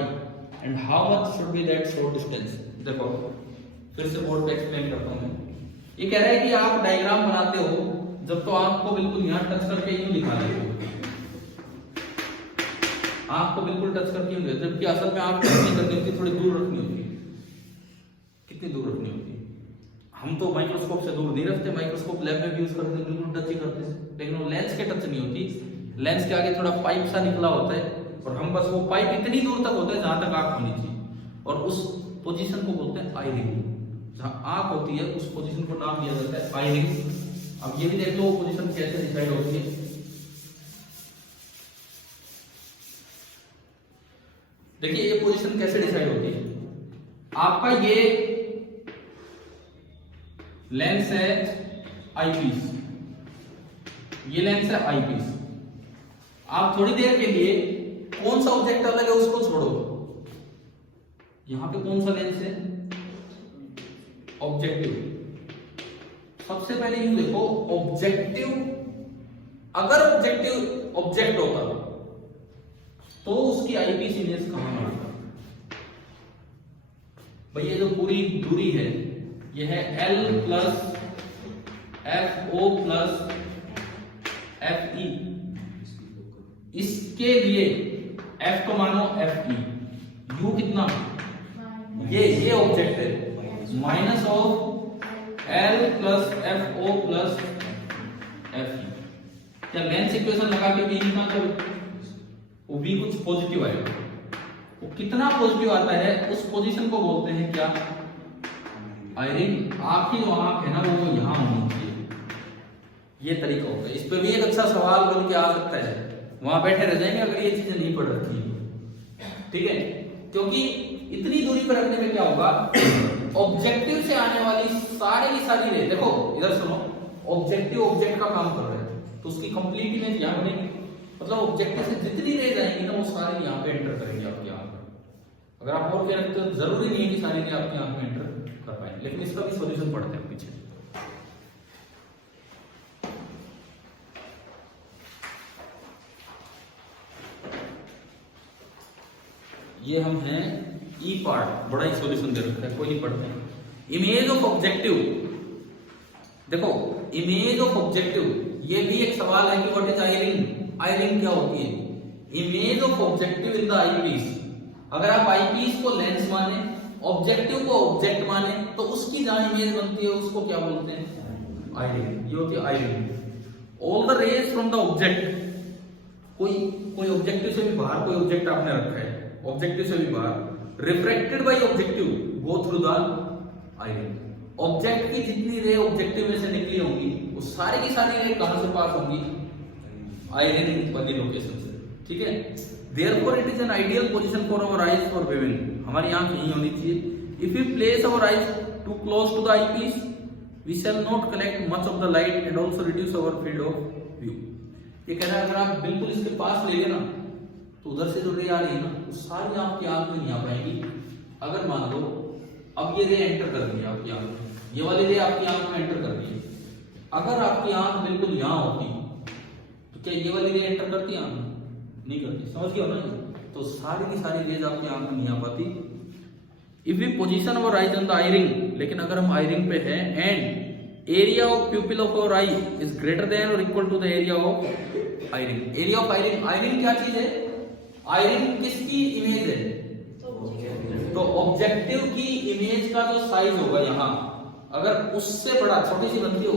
And how much should be that short distance? देखो फिर से board पे explain करता हूं मैं। ये कह रहा है कि आप डायग्राम बनाते हो जब तो आंख को बिल्कुल यहां टच करके यूं दिखा देते हो, आंख को बिल्कुल टच करके यूं, जबकि असल में आंख टच नहीं करनी होती, थोड़ी दूर रखनी होती है। कितनी दूर रखनी होती है? हम तो माइक्रोस्कोप से दूर नहीं रखते, माइक्रोस्कोप लैब में भी यूज करते हैं, बिल्कुल टच ही करते हैं, लेकिन वो लेंस के टच नहीं होती। लेंस के आगे थोड़ा पाइप सा निकला होता है, और हम बस वो पाइप इतनी दूर तक होता है जहां तक आंख होनी चाहिए, और उस पोजीशन को बोलते हैं आई रिंग। जहां आंख होती है उस पोजीशन को नाम दिया जाता है आई रिंग। अब ये भी देख लो पोजीशन कैसे डिसाइड होती है। देखिए ये पोजीशन कैसे डिसाइड होती है। आपका ये लेंस है आईपीस, ये लेंस है आईपीस। आप थोड़ी देर के लिए कौन सा ऑब्जेक्ट अलग है उसको छोड़ो, यहां पे कौन सा लेंस है, ऑब्जेक्टिव। सबसे पहले यूं देखो ऑब्जेक्टिव, अगर ऑब्जेक्टिव ऑब्जेक्ट होता तो उसकी आईपीस इमेज कहां बनता। भाई ये जो पूरी दूरी है ये है L plus F O plus F E, इसके लिए f को मानो एफ ई, u कितना, ये ऑब्जेक्ट है, minus of L plus F O plus F E. क्या लेंस इक्वेशन लगा के v निकाल दो, वो v कुछ पॉजिटिव आएगा, वो कितना पॉजिटिव आता है उस पोजीशन को बोलते हैं क्या, आयरिंग। आपकी जो आंख है ना वो यहां होनी चाहिए, ये तरीका होगा। इस पे भी एक अच्छा सवाल बन के आ सकता है, वहां बैठे रह जाएंगे अगर ये चीजें नहीं पढ़ रखी है, ठीक है। क्योंकि इतनी दूरी पर रखने में क्या होगा, ऑब्जेक्टिव से आने वाली सारी की सारी रे, देखो इधर सुनो, ऑब्जेक्टिव ऑब्जेक्ट का काम कर रहा है तो उसकी कंप्लीट इमेज यहां बनेगी, मतलब ऑब्जेक्टिव से जितनी रे जाएंगी ना वो सारी यहाँ पे एंटर करेंगे आपकी आंख में। अगर आप और क्या रखते हो, जरूरी नहीं है कि सारी रे आपकी आंख में एंटर कर पाए, लेकिन इसका भी सॉल्यूशन पढ़ते हैं पीछे। ये हम हैं ई पार्ट, बड़ा ही सॉल्यूशन दे रखा है, कोई नहीं पढ़ते हैं। इमेज ऑफ ऑब्जेक्टिव, देखो इमेज ऑफ ऑब्जेक्टिव, ये भी एक सवाल है कि व्हाट इज आयरिंग, आयरिंग क्या होती है। Image of objective in the eyepiece, अगर आप आईपीस को लेंस माने, ऑब्जेक्टिव को ऑब्जेक्ट माने, तो उसकी जहां इमेज बनती है उसको क्या बोलते हैं, आयरिंग। ये होती है eye ring. All the rays from the object, कोई ऑब्जेक्टिव से भी बाहर कोई ऑब्जेक्ट आपने रखा है, ऑब्जेक्टिव से भी बाहर, refracted by objective go through the eye ring. Object की जितनी रे ऑब्जेक्टिव में से निकली होंगी वो सारी की सारी रे कहां से पास होंगी, आयरिंग वाली लोकेशन से, ठीक है। Therefore it is an ideal position for our eyes for viewing, हमारी आंख यही होनी चाहिए। If we place our eyes too close to the eyepiece we shall not collect much of the light and also reduce our field of view. ये कह रहा है अगर आप बिल्कुल इसके पास ले लेना तो उधर से जो रे आ रही है ना वो सारी आपकी आंख में नहीं आ पाएगी। अगर मान लो अब ये रे एंटर कर रही है आपकी आंख में, ये वाली रे आपकी आंख में एंटर कर रही है, अगर आपकी आंख बिल्कुल यहां होती तो क्या ये वाली रे एंटर करती आंख में, नहीं करती, समझ गए हो ना। तो सारी की सारी रेज आपकी आंख में नहीं आ पाती। If we position our eyes on the eye ring, लेकिन अगर हम आयरिंग पे हैं and area of pupil of our eye is greater than और equal to the area of eye ring. Area of eye ring, eye ring क्या चीज है, आयरिंग किसकी इमेज है, तो ऑब्जेक्टिव की इमेज का जो साइज होगा यहाँ, अगर उससे बड़ा, छोटी सी बनती हो,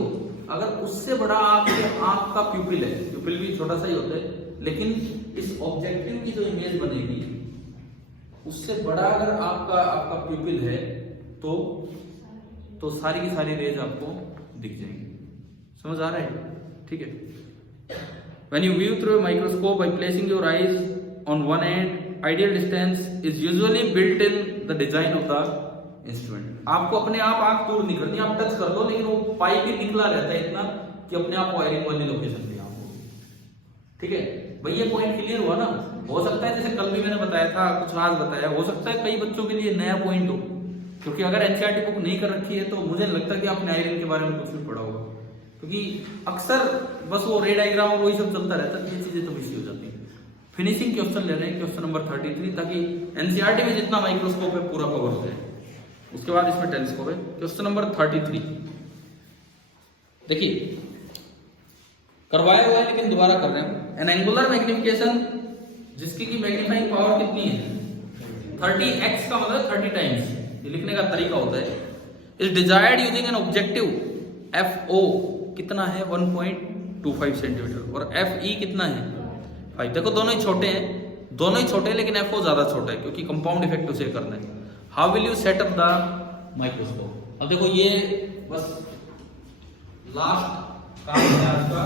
अगर उससे बड़ा आपके आंख का प्यूपिल है, प्यूपिल भी छोटा सा ही होता है, लेकिन इस ऑब्जेक्टिव की जो इमेज बनेगी उससे बड़ा अगर आपका प्यूपिल है तो सारी की सारी रेज आपको दिख जाएंगी। समझ आ रहा है, ठीक है। When you view through a microscope by placing your eyes on one end, ideal distance is usually built in the design of the instrument। आपको अपने आप आंख दूर नहीं करनी, आप टच कर लो, लेकिन वो पाइप ही निकला रहता है इतना कि अपने आप वायरिंग वाली लोकेशन पे आपको, ठीक है भाई। ये पॉइंट क्लियर हुआ ना। हो सकता है जैसे कल भी मैंने बताया था, कुछ आज बताया, हो सकता है कई बच्चों के लिए नया पॉइंट हो, क्योंकि अगर एनसीईआरटी बुक नहीं कर रखी है तो मुझे लगता है कि आपने आयरन के बारे में कुछ भी पढ़ा होगा, क्योंकि अक्सर बस वो रे डायग्राम और वही सब चलता रहता है, ये चीजें तो मिस हो जाती है। फिनिशिंग क्वेश्चन ले रहे हैं, क्वेश्चन नंबर 33, ताकि एनसीईआरटी में जितना माइक्रोस्कोप है पूरा कवर हो जाए। उसके बाद इसमें टेलीस्कोप है। क्वेश्चन नंबर 33 देखिए, करवाया हुआ है लेकिन दोबारा कर रहे हैं। एन एंगुलर मैग्निफिकेशन जिसकी की मैग्नीफाइंग पावर कितनी है 30x का मतलब 30 टाइम्स, ये लिखने का तरीका होता है। Is desired using an objective FO कितना है 1.25 सेंटीमीटर और FE कितना है 5। देखो दोनों ही छोटे हैं, दोनों ही छोटे हैं, लेकिन FO ज्यादा छोटा है क्योंकि कंपाउंड इफेक्ट उसे करना है। How will you set up the microscope. अब देखो ये बस लास्ट काम है आज का,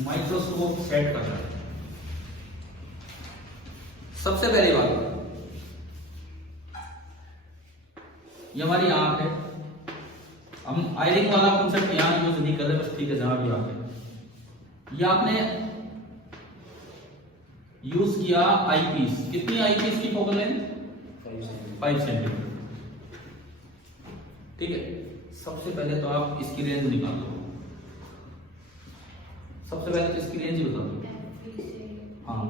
माइक्रोस्कोप सेट करना है। सबसे पहली बात, ये हमारी आंख है, हम आयरिंग वाला कॉन्सेप्ट यहां यूज नहीं कर रहे, बस ठीक है जहां भी आंख है। ये आपने यूज किया आईपीस, कितनी आईपीस की फोकल लेंथ 5 सेंटीमीटर, ठीक है। सबसे पहले तो आप इसकी रेंज निकाल लो, सबसे पहले तो इसकी रेंज ही बता दो। हाँ,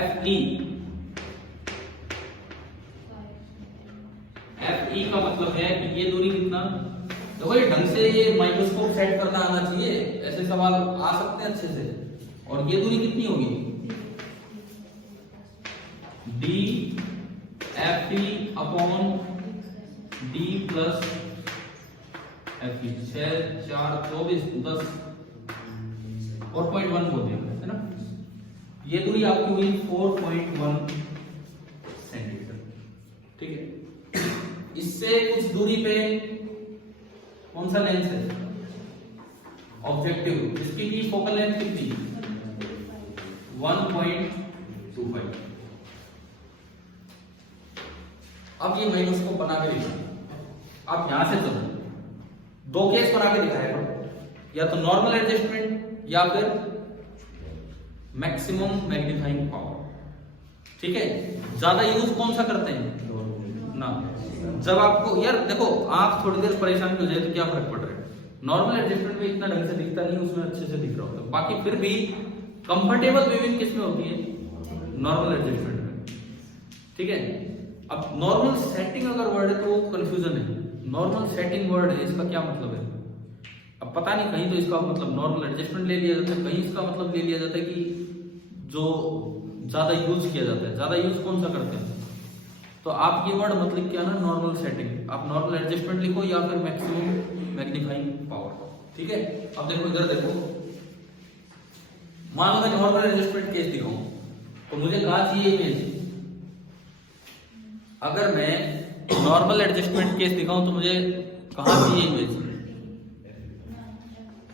FE का मतलब है कि ये दूरी कितना, तो भाई ढंग से ये माइक्रोस्कोप सेट करना आना चाहिए। ऐसे सवाल आ सकते हैं अच्छे से, और ये दूरी कितनी होगी D F E upon D plus F ई 6 4 24 10 और 0.1 बोल दिया है ना। ये दूरी आपकी हुई 4.1 सेंटीमीटर। ठीक है, इससे कुछ दूरी पे कौन सा लेंस है ऑब्जेक्टिव, इसकी की फोकल लेंथ कितनी 1.25। अब ये मैंने उसको बना के दिखा, आप यहां से चलो दो केस बना के दिखाएगा, या तो नॉर्मल एडजस्टमेंट या फिर मैक्सिमम मैग्नीफाइंग पावर। ठीक है, ज्यादा यूज कौन सा करते हैं ना, जब आपको यार देखो आंख थोड़ी देर परेशान हो जाए तो क्या फर्क पड़ रहा है, नॉर्मल एडजस्टमेंट में इतना ढंग से दिखता नहीं, उसमें अच्छे से दिख रहा होता है। बाकी फिर भी कंफर्टेबल व्यूइंग किस में होती है, नॉर्मल एडजस्टमेंट में। ठीक है, अब नॉर्मल सेटिंग अगर वर्ड है तो कंफ्यूजन है, नॉर्मल सेटिंग वर्ड है इसका क्या मतलब है, अब पता नहीं, कहीं तो इसका मतलब नॉर्मल एडजस्टमेंट ले लिया जाता है, कहीं इसका मतलब ले लिया जाता है कि जो ज्यादा यूज किया जाता है, ज्यादा यूज कौन सा करते हैं। तो आप ये वर्ड मतलब क्या ना, नॉर्मल सेटिंग, आप नॉर्मल एडजस्टमेंट लिखो या फिर मैक्सिमम मैग्नीफाइंग पावर। ठीक है, अब देखो इधर देखो, मान लो मैं नॉर्मल एडजस्टमेंट केस दिखाऊं तो मुझे कहां चाहिए इमेज, अगर मैं नॉर्मल एडजस्टमेंट केस दिखाऊं तो मुझे कहां चाहिए इमेज,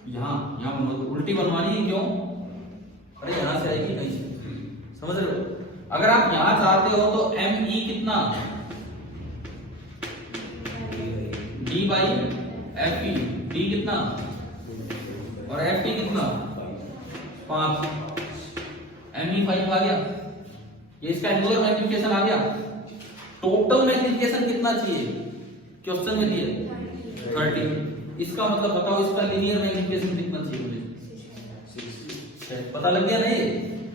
यहां उल्टी बनवानी है क्यों, अरे यहां से आएगी कहीं से, समझ रहे हो। अगर आप यहां चाहते हो तो एम ई कितना D by F E, D कितना और एफ टी कितना 5, एम ई 5 आ गया, ये इसका एंगुलर मैग्निफिकेशन आ गया। टोटल मैग्निफिकेशन कितना चाहिए क्वेश्चन में दिए 30, इसका मतलब बताओ इसका लीनियर मैग्निफिकेशन कितना चाहिए मुझे, पता लग गया नहीं,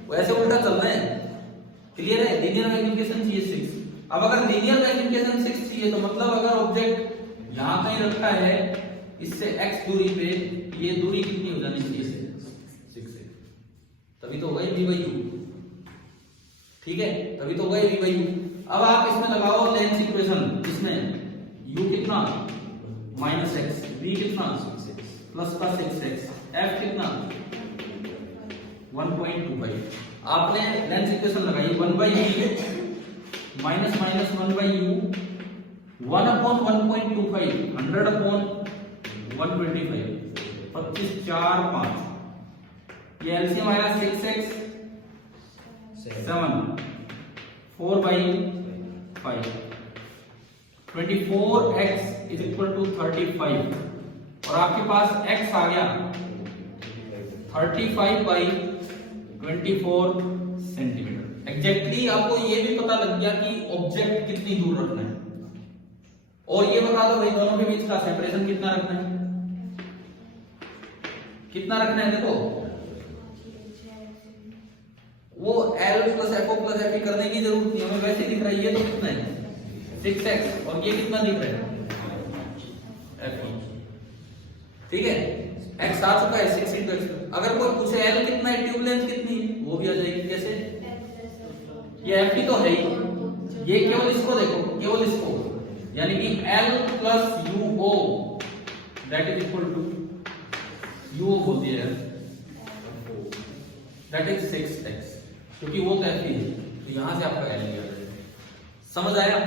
वैसे उल्टा चल रहे हैं, क्लियर है। लीनियर मैग्निफिकेशन चाहिए 6। अब अगर लीनियर मैग्निफिकेशन 6 चाहिए तो मतलब अगर ऑब्जेक्ट यहां कहीं रखा है इससे x दूरी पे, ये दूरी कितनी हो जानी चाहिए 6 है, तभी तो वही v बाई u। ठीक है, तभी तो वही v बाई u। अब आप इसमें लगाओ लेंस इक्वेशन, इसमें u कितना -x, v कितना प्लस का 6x, f कितना 1.25। आपने लेंस इक्वेशन लगाई 1 by v minus minus 1 by u 1 upon 1.25 100 upon 125 25 4 5, ये एलसीएम आया 6x 7 4 by 5 24x is equal to 35, और आपके पास x आ गया 35 बाई 24 सेंटीमीटर। एग्जैक्टली आपको ये भी पता लग गया कि ऑब्जेक्ट कितनी दूर रखना है, और ये बता दो भाई दोनों के बीच का सेपरेशन कितना रखना है, कितना रखना है। देखो वो L plus FO plus FE करने की जरूरत नहीं, हमें वैसे दिख रहा है, ये तो कितना है 6x, और ये कितना दिख रहा है FE। ठीक है, x आ चुका है 6 into x। अगर कोई पूछे L कितना है, ट्यूब लेंथ कितनी है, वो भी आ जाएगी। कैसे, ये FT तो है ही, ये केवल इसको देखो, केवल इसको, यानी कि L plus UO that is equal to UO बोल दिया है, दैट इज 6x, क्योंकि वो तो FT है, तो यहां से आपका L निकल जाएगा। समझ आया।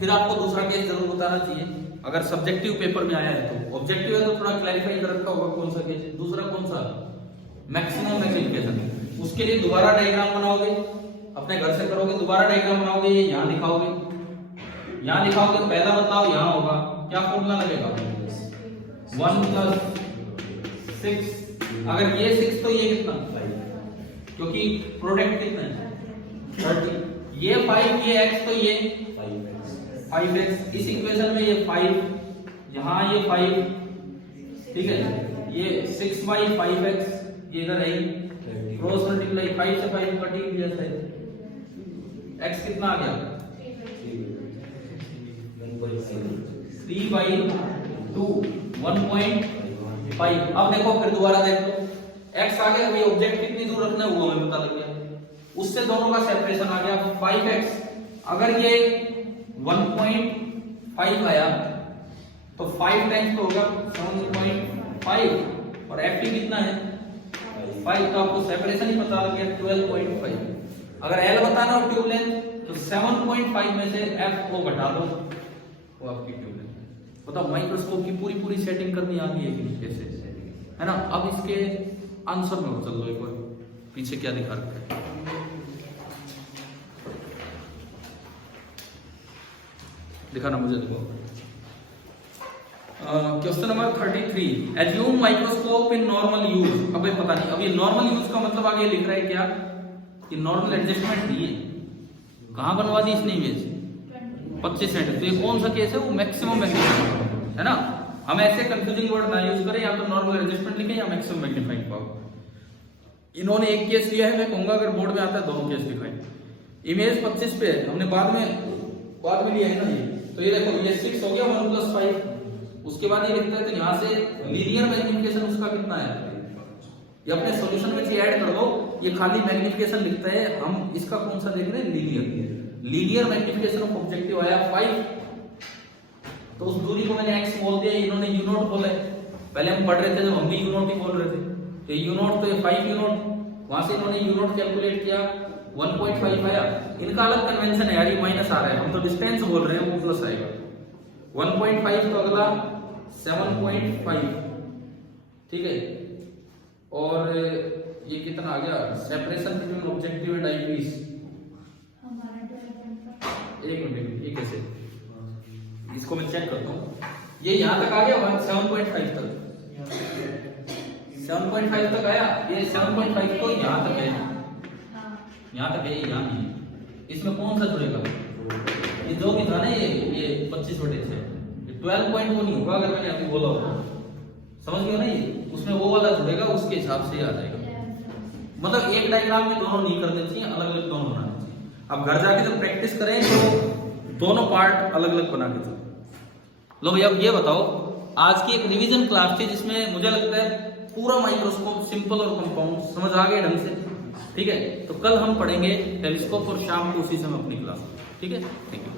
फिर आपको दूसरा केस जरूर बताना चाहिए, अगर सब्जेक्टिव पेपर में आया है तो। ऑब्जेक्टिव है तो थोड़ा क्लैरिफाई कर रखा होगा कौन सा केस। दूसरा कौन सा, मैक्सिमम मैग्निफिकेशन। उसके लिए दोबारा डायग्राम बनाओगे, अपने घर से करोगे, दोबारा डायग्राम बनाओगे, ये यहां दिखाओगे, यहां दिखाओगे तो पहला बदलाव यहां होगा, क्या फॉर्मूला लगेगा 1 प्लस 6, अगर ये 6 तो ये कितना 5, क्योंकि प्रोडक्ट कितना है 30, ये 5, ये x तो ये 5x, इस इक्वेशन में ये 5, यहां ये 5, ठीक है, ये 6 बाई 5x, ये इधर है क्रॉस मल्टीप्लाई 5 से 5 कट ही दिया है, x कितना आ गया 3 बाई 2 1.5। अब देखो फिर दोबारा देख लो, x आ गया, भाई ऑब्जेक्ट कितनी दूर रखना है वो हमें पता लग गया, उससे दोनों का सेपरेशन आ गया 5x। अगर ये 1.5 आया तो 5 टाइम्स तो होगा 7.5 और f कितना है 5, तो आपको सेपरेशन ही पता लग गया 12.5। अगर l बताना हो ट्यूब लेंथ तो 7.5 में से f को घटा दो, वो आपकी ट्यूब लेंथ है। बताओ माइक्रोस्कोप की पूरी सेटिंग करनी आ गई है कि नहीं, कैसे है ना। अब इसके आंसर में चल लो एक बार, पीछे क्या दिखा रखा है, दिखाना मुझे, देखो question number 33, assume microscope in normal use. अब ये पता नहीं, अब ये नॉर्मल यूज का मतलब आगे लिख रहा है क्या, कि नॉर्मल एडजस्टमेंट नहीं है, कहां बनवा दी इसने इमेज 25 सेंटीमीटर, तो ये कौन सा केस है, वो मैक्सिमम मैग्नीफिकेशन है ना। हम ऐसे कंफ्यूजिंग वर्ड ना यूज करें, या तो नॉर्मल एडजस्टमेंट लिखें या मैक्सिमम मैग्नीफाइंग पावर। इन्होंने एक केस लिया है, मैं कहूंगा अगर बोर्ड में आता है दोनों केस दिखाएं। इमेज 25 पे है, हमने बाद में लिया है ना ये, तो ये देखो ये 6 हो गया 1 + 5, उसके बाद ये लिखता है तो यहाँ से लीनियर मैग्निफिकेशन उसका कितना है, ये अपने सॉल्यूशन में ऐड कर दो, ये खाली मैग्निफिकेशन लिखता है, हम इसका कौन सा देख रहे हैं, लीनियर मैग्निफिकेशन ऑफ ऑब्जेक्टिव आया 5, तो उस दूरी को मैंने x बोल दिया, इन्होंने u नॉट बोला है, पहले हम पढ़ रहे थे जब हम भी u नॉट ही बोल रहे थे, तो u नॉट तो ये 5 u नॉट, वहां से इन्होंने u नॉट कैलकुलेट किया 1.5 आया, इनका अलग कन्वेंशन है यार, ये माइनस आ रहा है, हम तो डिस्टेंस बोल रहे हैं, वो प्लस आएगा 1.5, तो अगला 7.5, ठीक है। और ये कितना आ गया, separation between objective and eyepiece, एक मिनट, ये कैसे, इसको मैं चेक करता हूँ, ये यहाँ तक आ गया 7.5 तक, 7.5 तक आया, ये 7.5 तो यहाँ तक है, यहाँ तक है, यहाँ नहीं, इसमें कौन सा जुड़ेगा, ये जो भी था ना ये 25/6, 12 नहीं होगा, अगर मैंने अभी बोला होगा, समझ गए ना, ये उसमें वो वाला जुड़ेगा, उसके हिसाब से आ जाएगा। मतलब एक डायग्राम में दोनों नहीं करने चाहिए, अलग अलग दोनों बनाने चाहिए। अब घर जाके जब प्रैक्टिस करें तो दोनों पार्ट अलग अलग बना के चलो। लो भैया अब ये बताओ, आज की एक रिवीजन क्लास थी जिसमें मुझे लगता है पूरा माइक्रोस्कोप सिंपल और कंपाउंड समझ आ गए ढंग से, ठीक है। तो कल हम पढ़ेंगे टेलीस्कोप और शाम को उसी समय अपनी क्लास, ठीक है। Thank you.